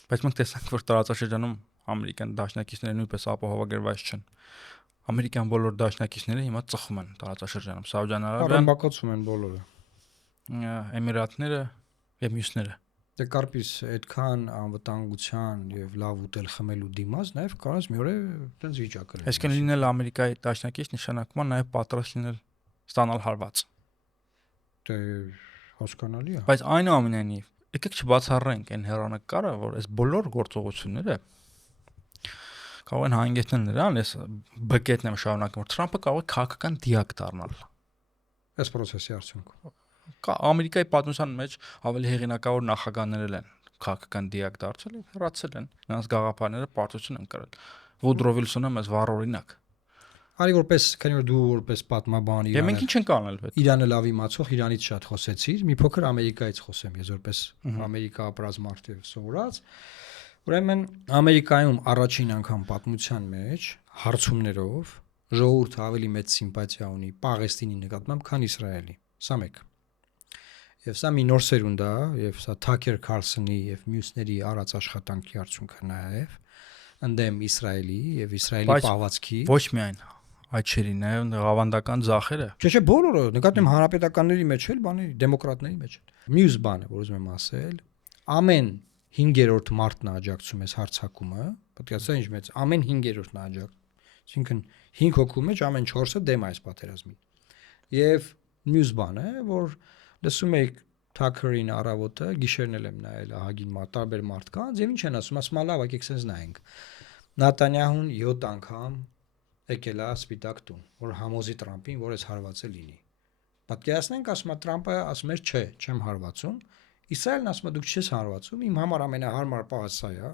Բայց մենք տեսանք, որ տարածաշրջանում ամերիկյան դաշնակիցները նույնպես ապահովագրված չեն։ ամերիկյան բոլոր դաշնակիցները հիմա ծխում են տարածաշրջանում։ Սաուդյան Արաբիան, Ռմբակոծում են բոլորը։ Էմիրատները եւ մյուսները։ Դե կարպիս այդքան անվտանգության եւ լավ ուտել խմելու դիմաց նաեւ կարես մի օր այդպես վիճակը լինի։ Այսինքն լինել Ամերիկայի դաշնակից նշանակում է նաեւ պատրաստ լինել ստանալ հարված։ Դե հասկանալի է։ Բայց այնուամենայնիվ, եկեք չբացառենք այն հեռանկարը, որ այս բոլոր գործողությունները կարող են հանգեցնել նրան, ես բկետն եմ շարունակում, որ Թրամփը կարող է քաղաքական դիակ դառնալ։ Այս process-ի արդյունքում։ Ամերիկայի պատմության մեջ ավելի հեղինակավոր նախագահներ են քաղաքական դիակ դարձել եւ հեռացել են։ Նրանց գաղափարները պարտություն են կրել։ Վուդրո Վիլսոնը մեզ վառ օրինակ։ Արի որպես, քանի որ դու որպես պատմաբան Եվ մենք ինչ ենք անել պետք։ Իրանը լավ իմացող, Իրանից շատ խոսեցիր, մի փոքր Ամերիկայից խոսեմ, ես որպես Ամերիկա ապրած մարդ եւ սովորած։ Ուրեմն Ամերիկայում առաջին անգամ պատմության մեջ հարցումներով ժողովուրդը ավելի մեծ սիմպաթիա ունի Պաղեստինի նկատմամբ, քան Իսրայելի։ Սա մեկ։ Եվ սա մի նոր սերունդ է, եւ սա Թաքեր Քարսոնի եւ մյուսների արած աշխատանքի արդյունքը նաեւ ընդդեմ Իսրայելի եւ Իսրայելի պահվածքի։ Ոչ միայն այդ չէ, նաեւ ավանդական ձախերը։ Չէ, բոլորը, նկատեմ հանրապետականների մեջ էլ, բանի դեմոկրատների մեջ էլ։ Մյուս բանը, որ ուզում եմ ասել, ամեն 5-րդ մարտն աջակցում ես հարձակումը, պետք է ասեմ ինչ մեծ, ամեն 5-րդն աջակ։ Այսինքն 5 հոգու մեջ ամեն 4-ը դեմ է այս պատերազմին։ Եվ մյուս բանը, որ լսում եք Թաքերին առավոտը, գիշերն էլ եմ նայել ահագին տարբեր մարդկանց, եւ ինչ են ասում, ասում լավ, եկեք sense նայենք։ Նատանյահուն 7 անգամ եկել է Սպիտակ տուն, որ համոզի Տրամփին, որ այս հարվածը լինի։ Պատկերացնենք, ասում է Տրամփը, ասում է, չէ, չեմ հարվածում։ Իսրայելն ասում է, դուք չես հարվածում, իմ համար ամենահարմար պահը սա է։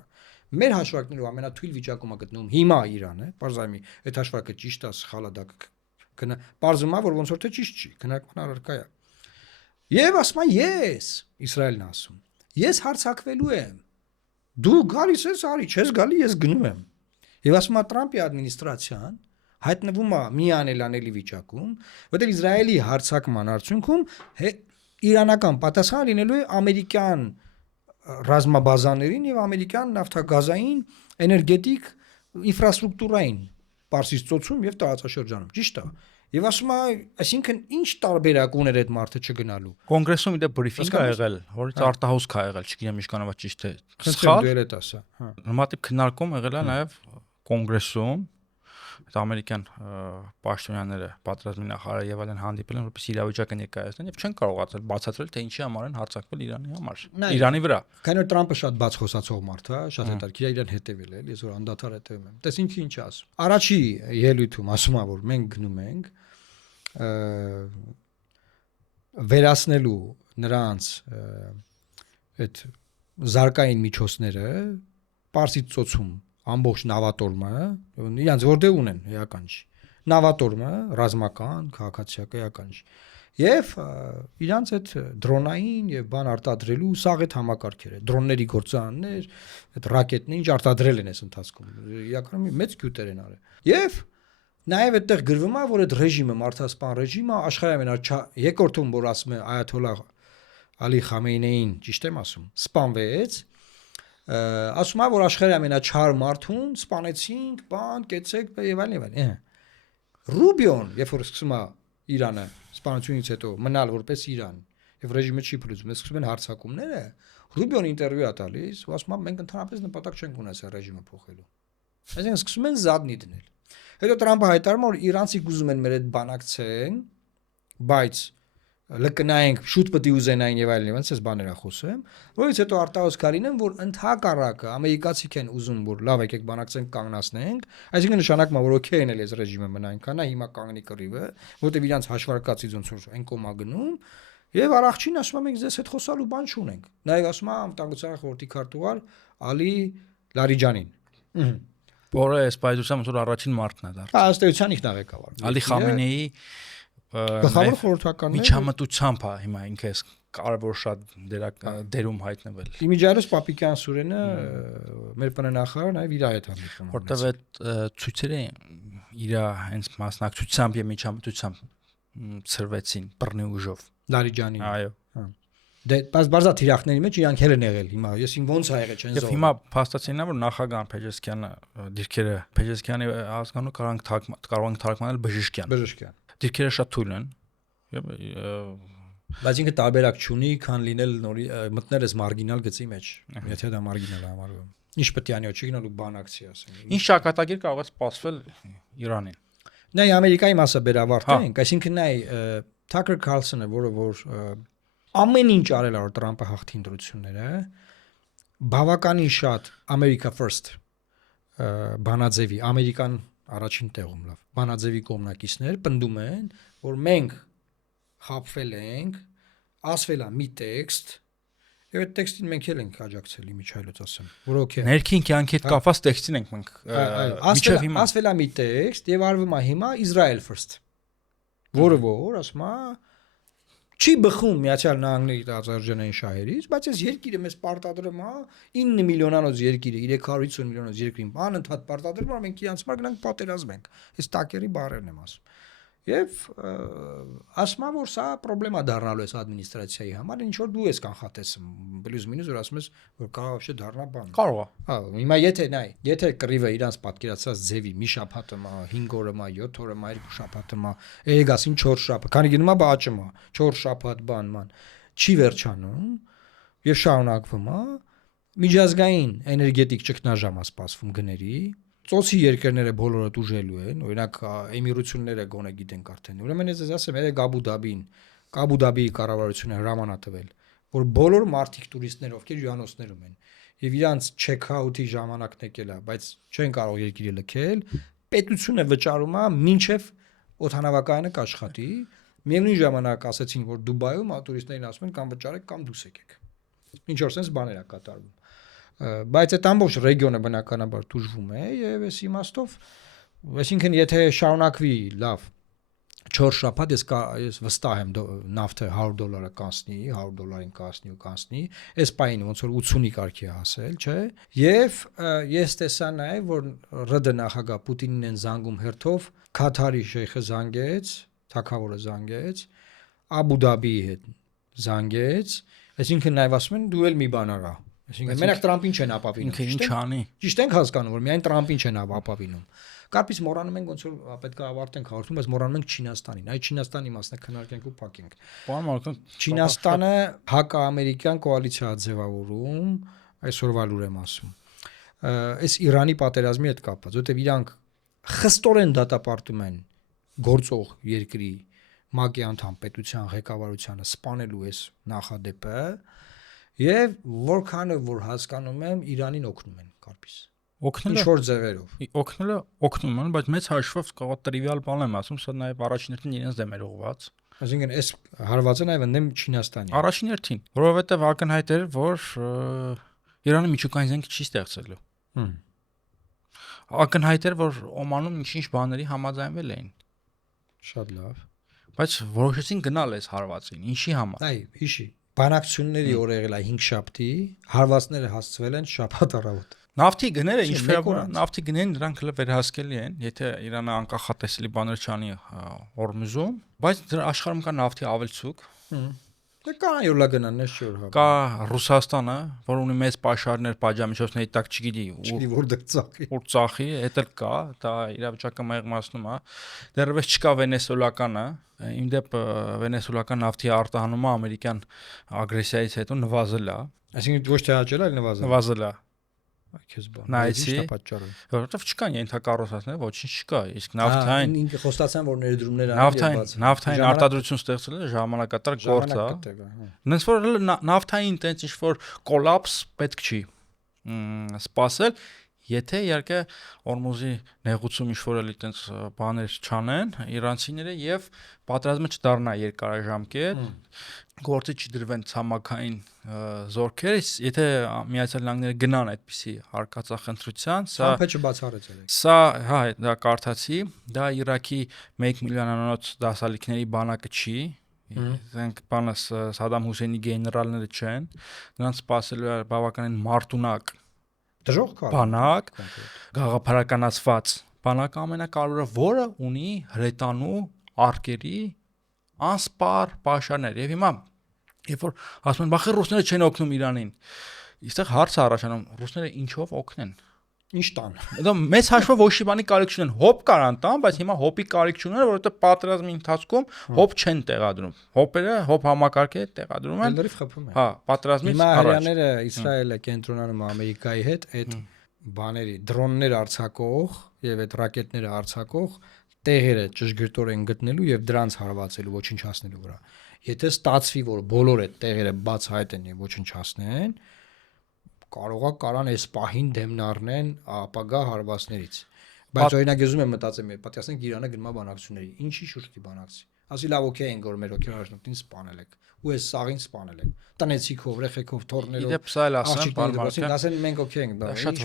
Մեր հաշվարկներով ամենաթույլ վիճակում է գտնվում հիմա Իրանը, բարձրամի, այդ հաշվարկը ճիշտ է, սխալ է, դա գնա, բարձրամա, որ ոնց որ թե ճիշտ չի, քննարկման առարկա է։ Եվ ասում է, ես, Իսրայելն ասում, ես հարձակվելու եմ։ Դու գալիս ես, արի, չես գալի, ես գնում եմ։ Եվ ասում է Տրամփի ադմինիստրացիան հայտնվում է մի անելանելի վիճակում, որտեղ Իսրայելի հարձակման արդյունքում իրանական պատասխանը լինելու է ամերիկյան ռազմաբազաներին եւ ամերիկյան նավթագազային էներգետիկ ինֆրաստրուկտուրային Պարսից ծոցում եւ տարածաշրջանում, ճիշտ է։ Եվ ասում է, այսինքն ինչ տարբերակ ուներ այդ մարդը չգնալու։ Կոնգրեսում իդե բրիֆինգ ա եղել, որից արտահոսք ա եղել, չգիտեմ ինչքանով ճիշտ է։ Սխալ դու էլ ասա, հա։ Նոմատիվ քննարկում եղել է նաեւ կոնգրեսում, այդ ամերիկյան պաշտոնյաները, պատերազմի նախարարը եւ այլն հանդիպել են, որպես իրավիճակը ներկայացնեն եւ չեն կարողացել բացատրել, թե ինչի համար են հարձակվել Իրանի համար։ Իրանի վրա։ Քանի որ Տրամփը շատ բաց խոսացող մարդ է, շատ հետաքրքիր է իրան հետևել էլ, ես որ անդադար հետևում եմ։ Տես ինչի ինչ ասում։ Առաջի ելույթում ասում է, որ մենք գնում ենք վերացնելու նրանց այդ զարգային միջոցները Պարսից ծոցում ամբողջ նավատորմը, իրանց որտեղ ունեն էական չի։ Նավատորմը ռազմական, քաղաքացիական չի։ Եվ իրանց այդ դրոնային եւ բան արտադրելու սաղ այդ համակարգերը, դրոնների գործարաններ, այդ ռակետներ ինչ արտադրել են այս ընթացքում։ Իրականում մեծ գյուտեր են արել։ Եվ նաեւ այդտեղ գրվում է, որ այդ ռեժիմը, մարդասպան ռեժիմը աշխարհի երկրորդում, որ ասում է Այաթոլլահ Ալի Խամեյնեին, ճիշտ եմ ասում, սպանվեց, ասում է, որ աշխարհի ամենաչար մարդուն սպանեցինք, բան, կեցեք եւ այլն։ Ռուբիոն, երբ որ սկսում է Իրանը սպանությունից հետո մնալ որպես Իրան եւ ռեժիմը չի փլուզում, սկսում են հարձակումները, Ռուբիոն ինտերվյու է տալիս, ու ասում է, մենք ընդհանրապես նպատակ չենք ունեցել ռեժիմը փոխելու։ Այսինքն սկսում են զադնի դնել։ Հետո Տրամփը հայտարարում է, որ իրանցիք ուզում են մեր այդ բանակցեն, բայց լկնայենք շուտ պետք է ուզենային եւ այլն, այնպես բաներ է խոսում, որից հետո արտահոս կարինեն, որ ընդհակառակը ամերիկացիք են ուզում, որ լավ եկեք բանակցենք կանգնացնենք, այսինքն նշանակում է, որ օքեյ են էլ այս ռեժիմը մնա այնքան է, հիմա կանգնի կռիվը, որտեւ իրանց հաշվարկածից ոնց որ այն կոմա գնում, եւ առողջին ասում եմ, մենք ձեզ հետ խոսալու բան չունենք։ Նաեւ ասում է անվտանգության խորհրդի քարտուղար Ալի Լարիջանին։ Որը այս պայծուցամ որ առաջին մարտն է դարձել։ Հա, ըստ էության ինքն է ղեկավար։ Ալի Խամենեի գլխավոր խորհրդականն է։ Միջամտությամբ է հիմա ինքը կարևոր շատ դերում հայտնվել։ Իմիջիայլոս Պապիկյան Սուրենը մեր պնենախարարը նաև իր հետ հանդիպում։ Որտեւ այդ ցույցերը իր հենց մասնակցությամբ եւ միջամտությամբ ծրվեցին բռնի ուժով։ Լարիջանին։ Այո։ Դե բարձա թիրախների մեջ իրանք հել են եղել հիմա ես ին ոնց ա եղել չեն Եվ հիմա փաստացին է որ նախագահ Փեջեսկյանը դիրքերը Փեջեսկյանի ազգանու կարող են թարգմանել բժշկյան։ Դիրքերը շատ թույլ են։ Եվ բայց ինքը տարբերակ չունի, քան լինել նորի մտներս մարգինալ գծի մեջ, եթե դա մարգինալ համարվում։ Ինչ պետք է անի չի գնալու բանակցի ասեն։ Ինչ ճակատագիր կարող է սպասվել Իրանին։ Նայ Ամերիկայի մասը բերավարտենք, այսինքն նայ Թաքեր Քարլսոնը, որ ամեն ինչ արել ա որ Տրամպը հաղթի ընտրությունները, բավականին շատ America First բանաձևի ամերիկան առաջին տեղում լավ բանաձևի կողմնակիցներ պնդում են, որ մենք խապվել ենք, ասվել է մի տեքստ, եւ այդ տեքստին մենք էլ ենք աջակցել իմիջայլոց ասեմ, որ օքեյ։ Ներքին կյանքի հետ կապված տեքստին ենք մենք ասվել հիմա ասվել է մի տեքստ եւ արվում է հիմա Israel First, որը որ ասում է չի բխում Միացյալ Նահանգների տարածաշրջանային շահերից, բայց այս երկիրը մեզ պարտադրում է 9 միլիոնանոց երկիրը 350 միլիոնոց երկրին անընդհատ պարտադրում է մենք իրանց համար գնանք պատերազմենք։ Այս տակերի բառերն եմ ասում։ Եվ ասում որ սա պրոբլեմա դառնալու է ադմինիստրացիայի համար, ինչ որ դու ես կանխատեսում, պլյուս մինուս որ ասում ես որ կարող է դառնա բան։ Կարող է։ Հա, հիմա եթե կռիվը իրանց պատկերացած ձևի մի շաբաթը մա 5 օրը մա 7 օրը մա 2 շաբաթը մա էգասին 4 շաբաթ, քանի գնում է բաճը մա 4 շաբաթ բանման չի վերջանում եւ շարունակվում է միջազգային էներգետիկ ճգնաժամ է սպասվում գների ծոցի երկրները բոլորը դուժելու են, օրինակ Էմիրությունները գոնե գիտենք արդեն։ Ուրեմն ես ասեմ, երեք Աբու Դաբիի կառավարությունը հրաման է տվել, որ բոլոր մարդիկ տուրիստներ, ովքեր հյուրանոցներում են, եւ իրանց չեքաութի ժամանակն եկել է, բայց չեն կարող երկիրը լքել, պետությունը վճարում է մինչեւ օդանավակայանը կաշխատի։ Միևնույն ժամանակ ասացին, որ Դուբայում տուրիստներին ասում են կամ վճարեք կամ դուրս եկեք։ Ինչ որ sense բաներ է կատարվում։ Բայց այդ ամբողջ ռեգիոնը բնականաբար դժվում է եւ այս իմաստով այսինքն եթե շարունակվի լավ 4 շաբաթ ես վստահ եմ նավթը $100 կանցնի, $100 կանցնի, այս պայն ոնց որ 80-ի կարգի է հասել, չէ՞։ Եվ ես տեսա նաեւ որ ՌԴ նախագահ Պուտինին են զանգում հերթով, Քաթարի շեյխը զանգեց, թագավորը զանգեց, Աբու Դաբիի հետ զանգեց, այսինքն նաեւ ասում են դու էլ մի բան արա։ Այսինքն մենակ Տրամպին չեն ապավինում։ Ինքը ինչ անի։ Ճիշտ ենք հասկանում, որ միայն Տրամպին չեն ապավինում։ Կարծես մոռանում ենք ոնց որ պետք է ավարտենք հաղորդումը, բայց մոռանում ենք Չինաստանին։ Այդ Չինաստանի մասն է քննարկենք ու փակենք։ Պարոն Մարկոն, Չինաստանը հակաամերիկյան կոալիցիա է ձևավորում, այսօրվա լուր եմ ասում։ Այս Իրանի պատերազմի հետ կապված, որտեղ իրանք խստորեն դատապարտում են գործող երկրի ՄԱԿ-ի անդամ պետության ղեկավարությանը սպանելու այս նախադեպը եւ որքանը որ հասկանում եմ Իրանին օգնում են կարծես օգնելը ինչ որ ձևերով օգնելը օգնում են, բայց մեծ հաշվով կարող տրիվիալ բան եմ ասում, սա նաեւ առաջին հերթին իրենց դեմ էր ուղղված։ Այսինքն այս հարվածը նաեւ ընդդեմ Չինաստանի։ Առաջին հերթին, որովհետեւ ակնհայտ էր, որ Իրանը միջուկային զենք չի ստեղծելու։ Ակնհայտ էր, որ Օմանում ինչ-ինչ բաների համաձայնվել էին։ Շատ լավ։ Բայց որոշեցին գնալ այս հարվածին։ Ինչի համար։ Այ, հիշի։ Բանակցությունների օրը եղել է 5 շաբթի, հարվածները հասցվել են շաբաթ առավոտ։ Նավթի գները ինչ վերաբերում է նավթի գներին դրանք հենց վերահսկելի են, եթե Իրանը անկախատեսելի բաներ չանի Հորմուզում, բայց դրա աշխարհում կա նավթի ավելցուկ։ Դե կա յոլա գնան, ես չէ որ հա։ Կա Ռուսաստանը, որ ունի մեծ պաշարներ պատժամիջոցների տակ չգիտի որտեղ ծախի։ Ուր ծախի, դա էլ կա, դա իրավիճակը մեղմացնում է։ Դեռևս չկա վենեսուելականը, իմ դեպ վենեսուելական նավթի արտահանումը ամերիկյան ագրեսիայից հետո նվազել է։ Այսինքն ոչ թե աճել, այլ նվազել։ Նվազել է։ Այքես բան։ Նայեցի, որովհետև չկան ենթակառուցվածքներ, ոչինչ չկա, իսկ նավթային ինքը խոստացան, որ ներդրումներ նավթային արտադրություն ստեղծելը ժամանակատար գործ է։ Նենց որ նավթային տենց ինչ որ կոլապս պետք չի սпасել, եթե իհարկե Օրմուզի նեղուցում ինչ որ էլի տենց բաներ չանեն իրանցիները եւ պատերազմը չդառնա երկարաժամկետ, գործի չդրվեն ցամաքային զորքեր, եթե Միացյալ Նահանգները գնան այդպիսի հարկածախնդրության, սա հա դա կարդացի, դա Իրաքի 1 միլիոնանոց դասալիքների բանակը չի, դրանք բանը Սադամ Հուսեյնի գեներալները չեն, նրանց սпасելու է բավականին մարտունակ դժոխք բանակ, գաղափարականացված բանակ ամենակարևորը, որը ունի հրետանու արկերի անսպար պաշարներ եւ հիմա Երբ որ ասում են, բախի ռուսները չեն օգնում Իրանին։ Այստեղ հարցը առաջանում, ռուսները ինչով օգնեն։ Ինչ տան։ Դա մեծ հաշվով ոչ մի բանի կարիք չունեն։ Հոբ կարան տան, բայց հիմա հոպի կարիք չունեն, որովհետեւ պատերազմի ընթացքում հոբ չեն տեղադրում։ Հոպերը, հոբ համակարգը տեղադրում են։ Լրիվ խփում են։ Հա, պատերազմից Հիմա առաջ։ հрьяաները Իսրայելը կենտրոնանում Ամերիկայի հետ այդ բաների դրոններ արձակող եւ այդ ռակետները արձակող տեղերը ճշգրտորեն գտնելու եւ դրանց հարվածելու ոչնչացնելու վրա։ Եթե ստացվի, որ բոլոր այդ տեղերը բացահայտեն եւ ոչնչացնեն, կարան այս պահին դեմնառնեն ապագա հարվածներից։ Բայց օրինակ ես ուզում եմ մտածեմ, պատասխանենք Իրանը գնա բանակցությունների, ինչի շուրջ դի բանակցի։ Ասի լավ, օքեյ ենք, որ մեր օքեյարաշնորհին սպանել եք, ու այս սաղին սպանել եք։ Տնեցիքով, ռեխեքով, թորներով։ Իդեպ սա էլ ասեմ, բարմարքին, ասեն մենք օքեյ ենք, դա շատ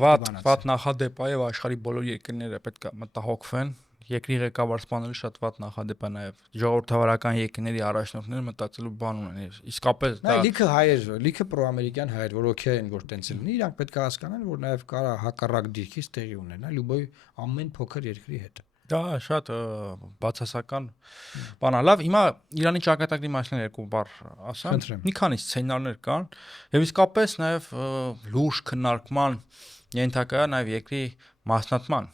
վատ նախադեպ է եւ աշխարհի բոլոր երկրները պետք է մտահոգվեն։ Երկրի ղեկավար սպանելու շատ վատ նախադեպ է նաեւ ժողովրդավարական երկրների առաջնորդները մտածելու բան ունեն։ Իսկապես դա լիքը հայեր, լիքը պրոամերիկյան հայեր, որ օքեյ են, որ տենց լինի, իրանք պետք է հասկանան, որ նաեւ կարա հակառակ դիրքից տեղի ունենա լուբոյ ամեն փոքր երկրի հետ։ Դա շատ բացասական բան է։ Լավ, հիմա Իրանի ճակատագրի մասին երկու բառ ասեմ։ Մի քանի սցենարներ կան եւ իսկապես նաեւ լուրջ քննարկման ենթակա է նաեւ երկրի մասնատման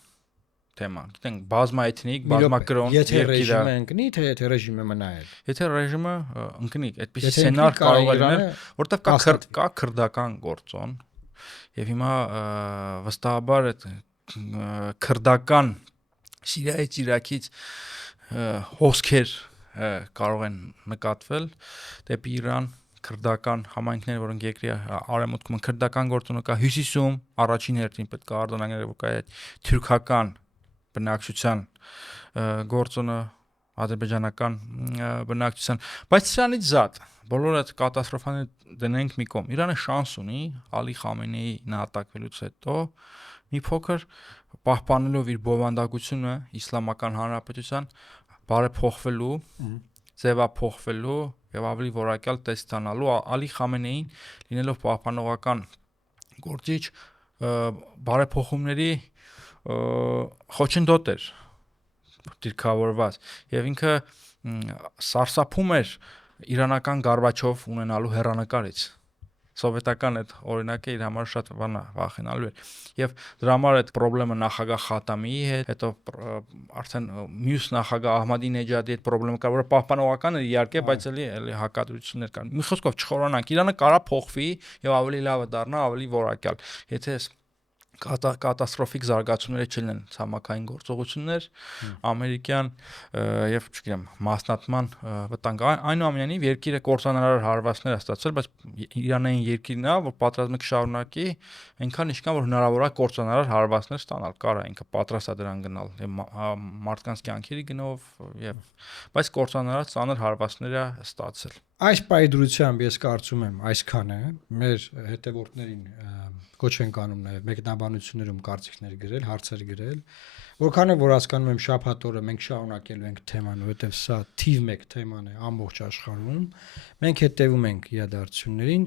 թեման։ Գիտենք, բազմաէթնիկ, բազմակրոն եթե ռեժիմը ընկնի, թե եթե ռեժիմը մնա էլ։ Եթե ռեժիմը ընկնի, այդպիսի սցենար կարող է լինել, որտեղ կա քրդական գործոն եւ հիմա վստահաբար այդ քրդական Սիրիայից, Իրաքից հոսքեր կարող են նկատվել դեպի Իրան, քրդական համայնքներ, որոնք երկրի արևմուտքում քրդական գործոնը կա, հյուսիսում առաջին հերթին պետք է արձանագրել, որ կա այդ թուրքական բնակչության գործոնը, ադրբեջանական բնակչության, բայց սրանից զատ բոլոր այդ կատաստրոֆաները դնենք մի կողմ։ Իրանը շանս ունի Ալի Խամենեի նահատակվելուց հետո մի փոքր պահպանելով իր բովանդակությունը իսլամական հանրապետության բարեփոխվելու, ձևափոխվելու եւ ավելի որակյալ տեսք ստանալու Ալի Խամենեին լինելով պահպանողական գործիչ բարեփոխումների խոչընդոտ էր դիրքավորված եւ ինքը սարսափում էր իրանական Գորբաչով ունենալու հեռանկարից սովետական այդ օրինակը իր համար շատ բան վախենալու էր եւ դրա համար այդ խնդրը նախագահ Խատամիի հետ հետո արդեն մյուս նախագահ Ահմադինեջադի հետ խնդրը կար որը պահպանողական էր իհարկե բայց էլի հակադրություններ կան մի խոսքով չխորանանք Իրանը կարա փոխվի եւ ավելի լավը դառնա ավելի որակյալ եթե կատաստրոֆիկ զարգացումները չլինեն ցամաքային գործողություններ ամերիկյան եւ չգիտեմ մասնատման վտանգ այնուամենայնիվ երկիրը կորցանարար հարվածներ է ստացել բայց Իրանային երկիրն է որ պատրաստում է կշարունակի այնքան ինչքան որ հնարավոր է կորցանարար հարվածներ ստանալ կարա ինքը պատրաստ է դրան գնալ մարդկանց կյանքերի գնով եւ բայց կորցանարար ծանր հարվածներ է ստացել Այս պայդրությամբ ես կարծում եմ այսքանը մեր հետևորդներին կոչ ենք անում նաև մեկնաբանություններում կարծիքներ գրել, հարցեր գրել, որքանով որ հասկանում եմ շաբաթ օրը մենք շարունակելու ենք թեման, որովհետև սա թիվ 1 թեման է ամբողջ աշխարհում։ Մենք հետևում ենք իրադարձություններին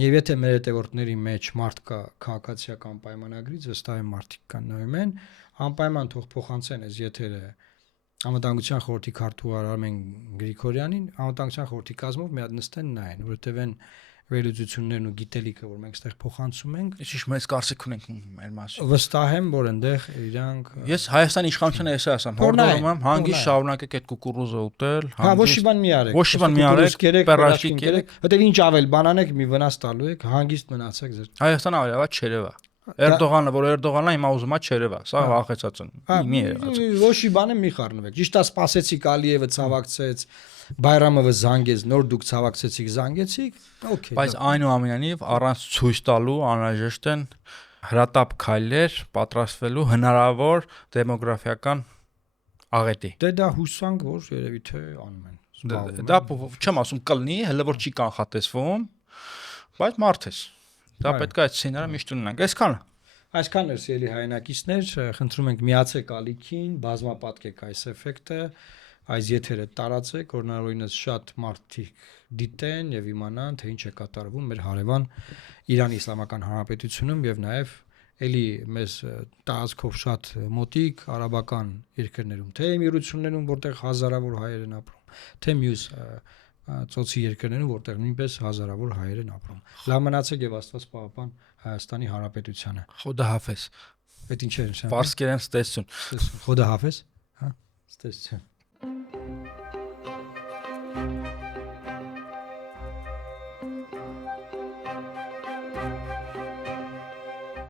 եւ եթե մեր հետևորդների մեջ մարդ կա քաղաքացիական պայմանագրից, վստահ եմ մարդիկ կան նայում են, անպայման թող փոխանցեն այս եթերը Անվտանգության խորհրդի քարտուղար Արմեն Գրիգորյանին անվտանգության խորհրդի կազմով մի հատ նստեն նայեն, որովհետև այն վերլուծություններն ու գիտելիքը, որ մենք այստեղ փոխանցում ենք, Իշ մեծ կարծիք ունենք մեր մասին։ Վստահ եմ, որ այնտեղ իրանք Ես Հայաստանի իշխանությունը էս ասեմ, հորդորում եմ, հանգիստ շարունակեք այդ կուկուռուզը ուտել, հա ոչ մի բան մի արեք։ Ոչ մի բան մի արեք, պերաշկի կերեք, որտեղ ինչ ավել բանանեք մի վնաս տալու եք, հանգիստ մնացեք ձեր։ Հայաստանը ավելի լավ չերևա։ Էրդողանը, որ Էրդողանն է, հիմա ուզում է չերևա, սա վախեցած են։ Մի երևաց։ Ոչ մի բան մի խառնվեք։ Ճիշտ է, սպասեցիք Ալիևը ցավակցեց, Բայրամովը զանգեց, նոր դուք ցավակցեցիք, զանգեցիք, օքեյ։ Բայց այնուամենայնիվ առանց ցույց տալու անհրաժեշտ են հրատապ քայլեր պատրաստվելու հնարավոր դեմոգրաֆիական աղետի։ Դե դա հուսանք, որ երևի թե անում են։ Դա չեմ ասում կլինի, հələ որ չի կանխատեսվում, բայց մարդ ես։ Դա պետք է այդ սցենարը միշտ ունենանք։ Այսքան էր սիրելի հայրենակիցներ, խնդրում ենք միացեք ալիքին, բազմապատկեք այս էֆեկտը, այս եթերը տարածեք, որ հնարավորինս շատ մարդիկ դիտեն եւ իմանան, թե ինչ է կատարվում մեր հարևան Իրանի Իսլամական Հանրապետությունում եւ նաեւ էլի մեզ տարածքով շատ մոտիկ արաբական երկրներում, թե էմիրություններում, որտեղ հազարավոր հայեր են ապրում, թե մյուս ծոցի երկրներում, որտեղ նույնպես հազարավոր հայեր են ապրում։ Լավ մնացեք եւ Աստված պահապան Հայաստանի Հանրապետությանը։ Խոդա հաֆես։ Այդ ինչ է նշանակում։ Ֆարսկերեն ստեսություն։ Խոդա հաֆես, հա, ստեսություն։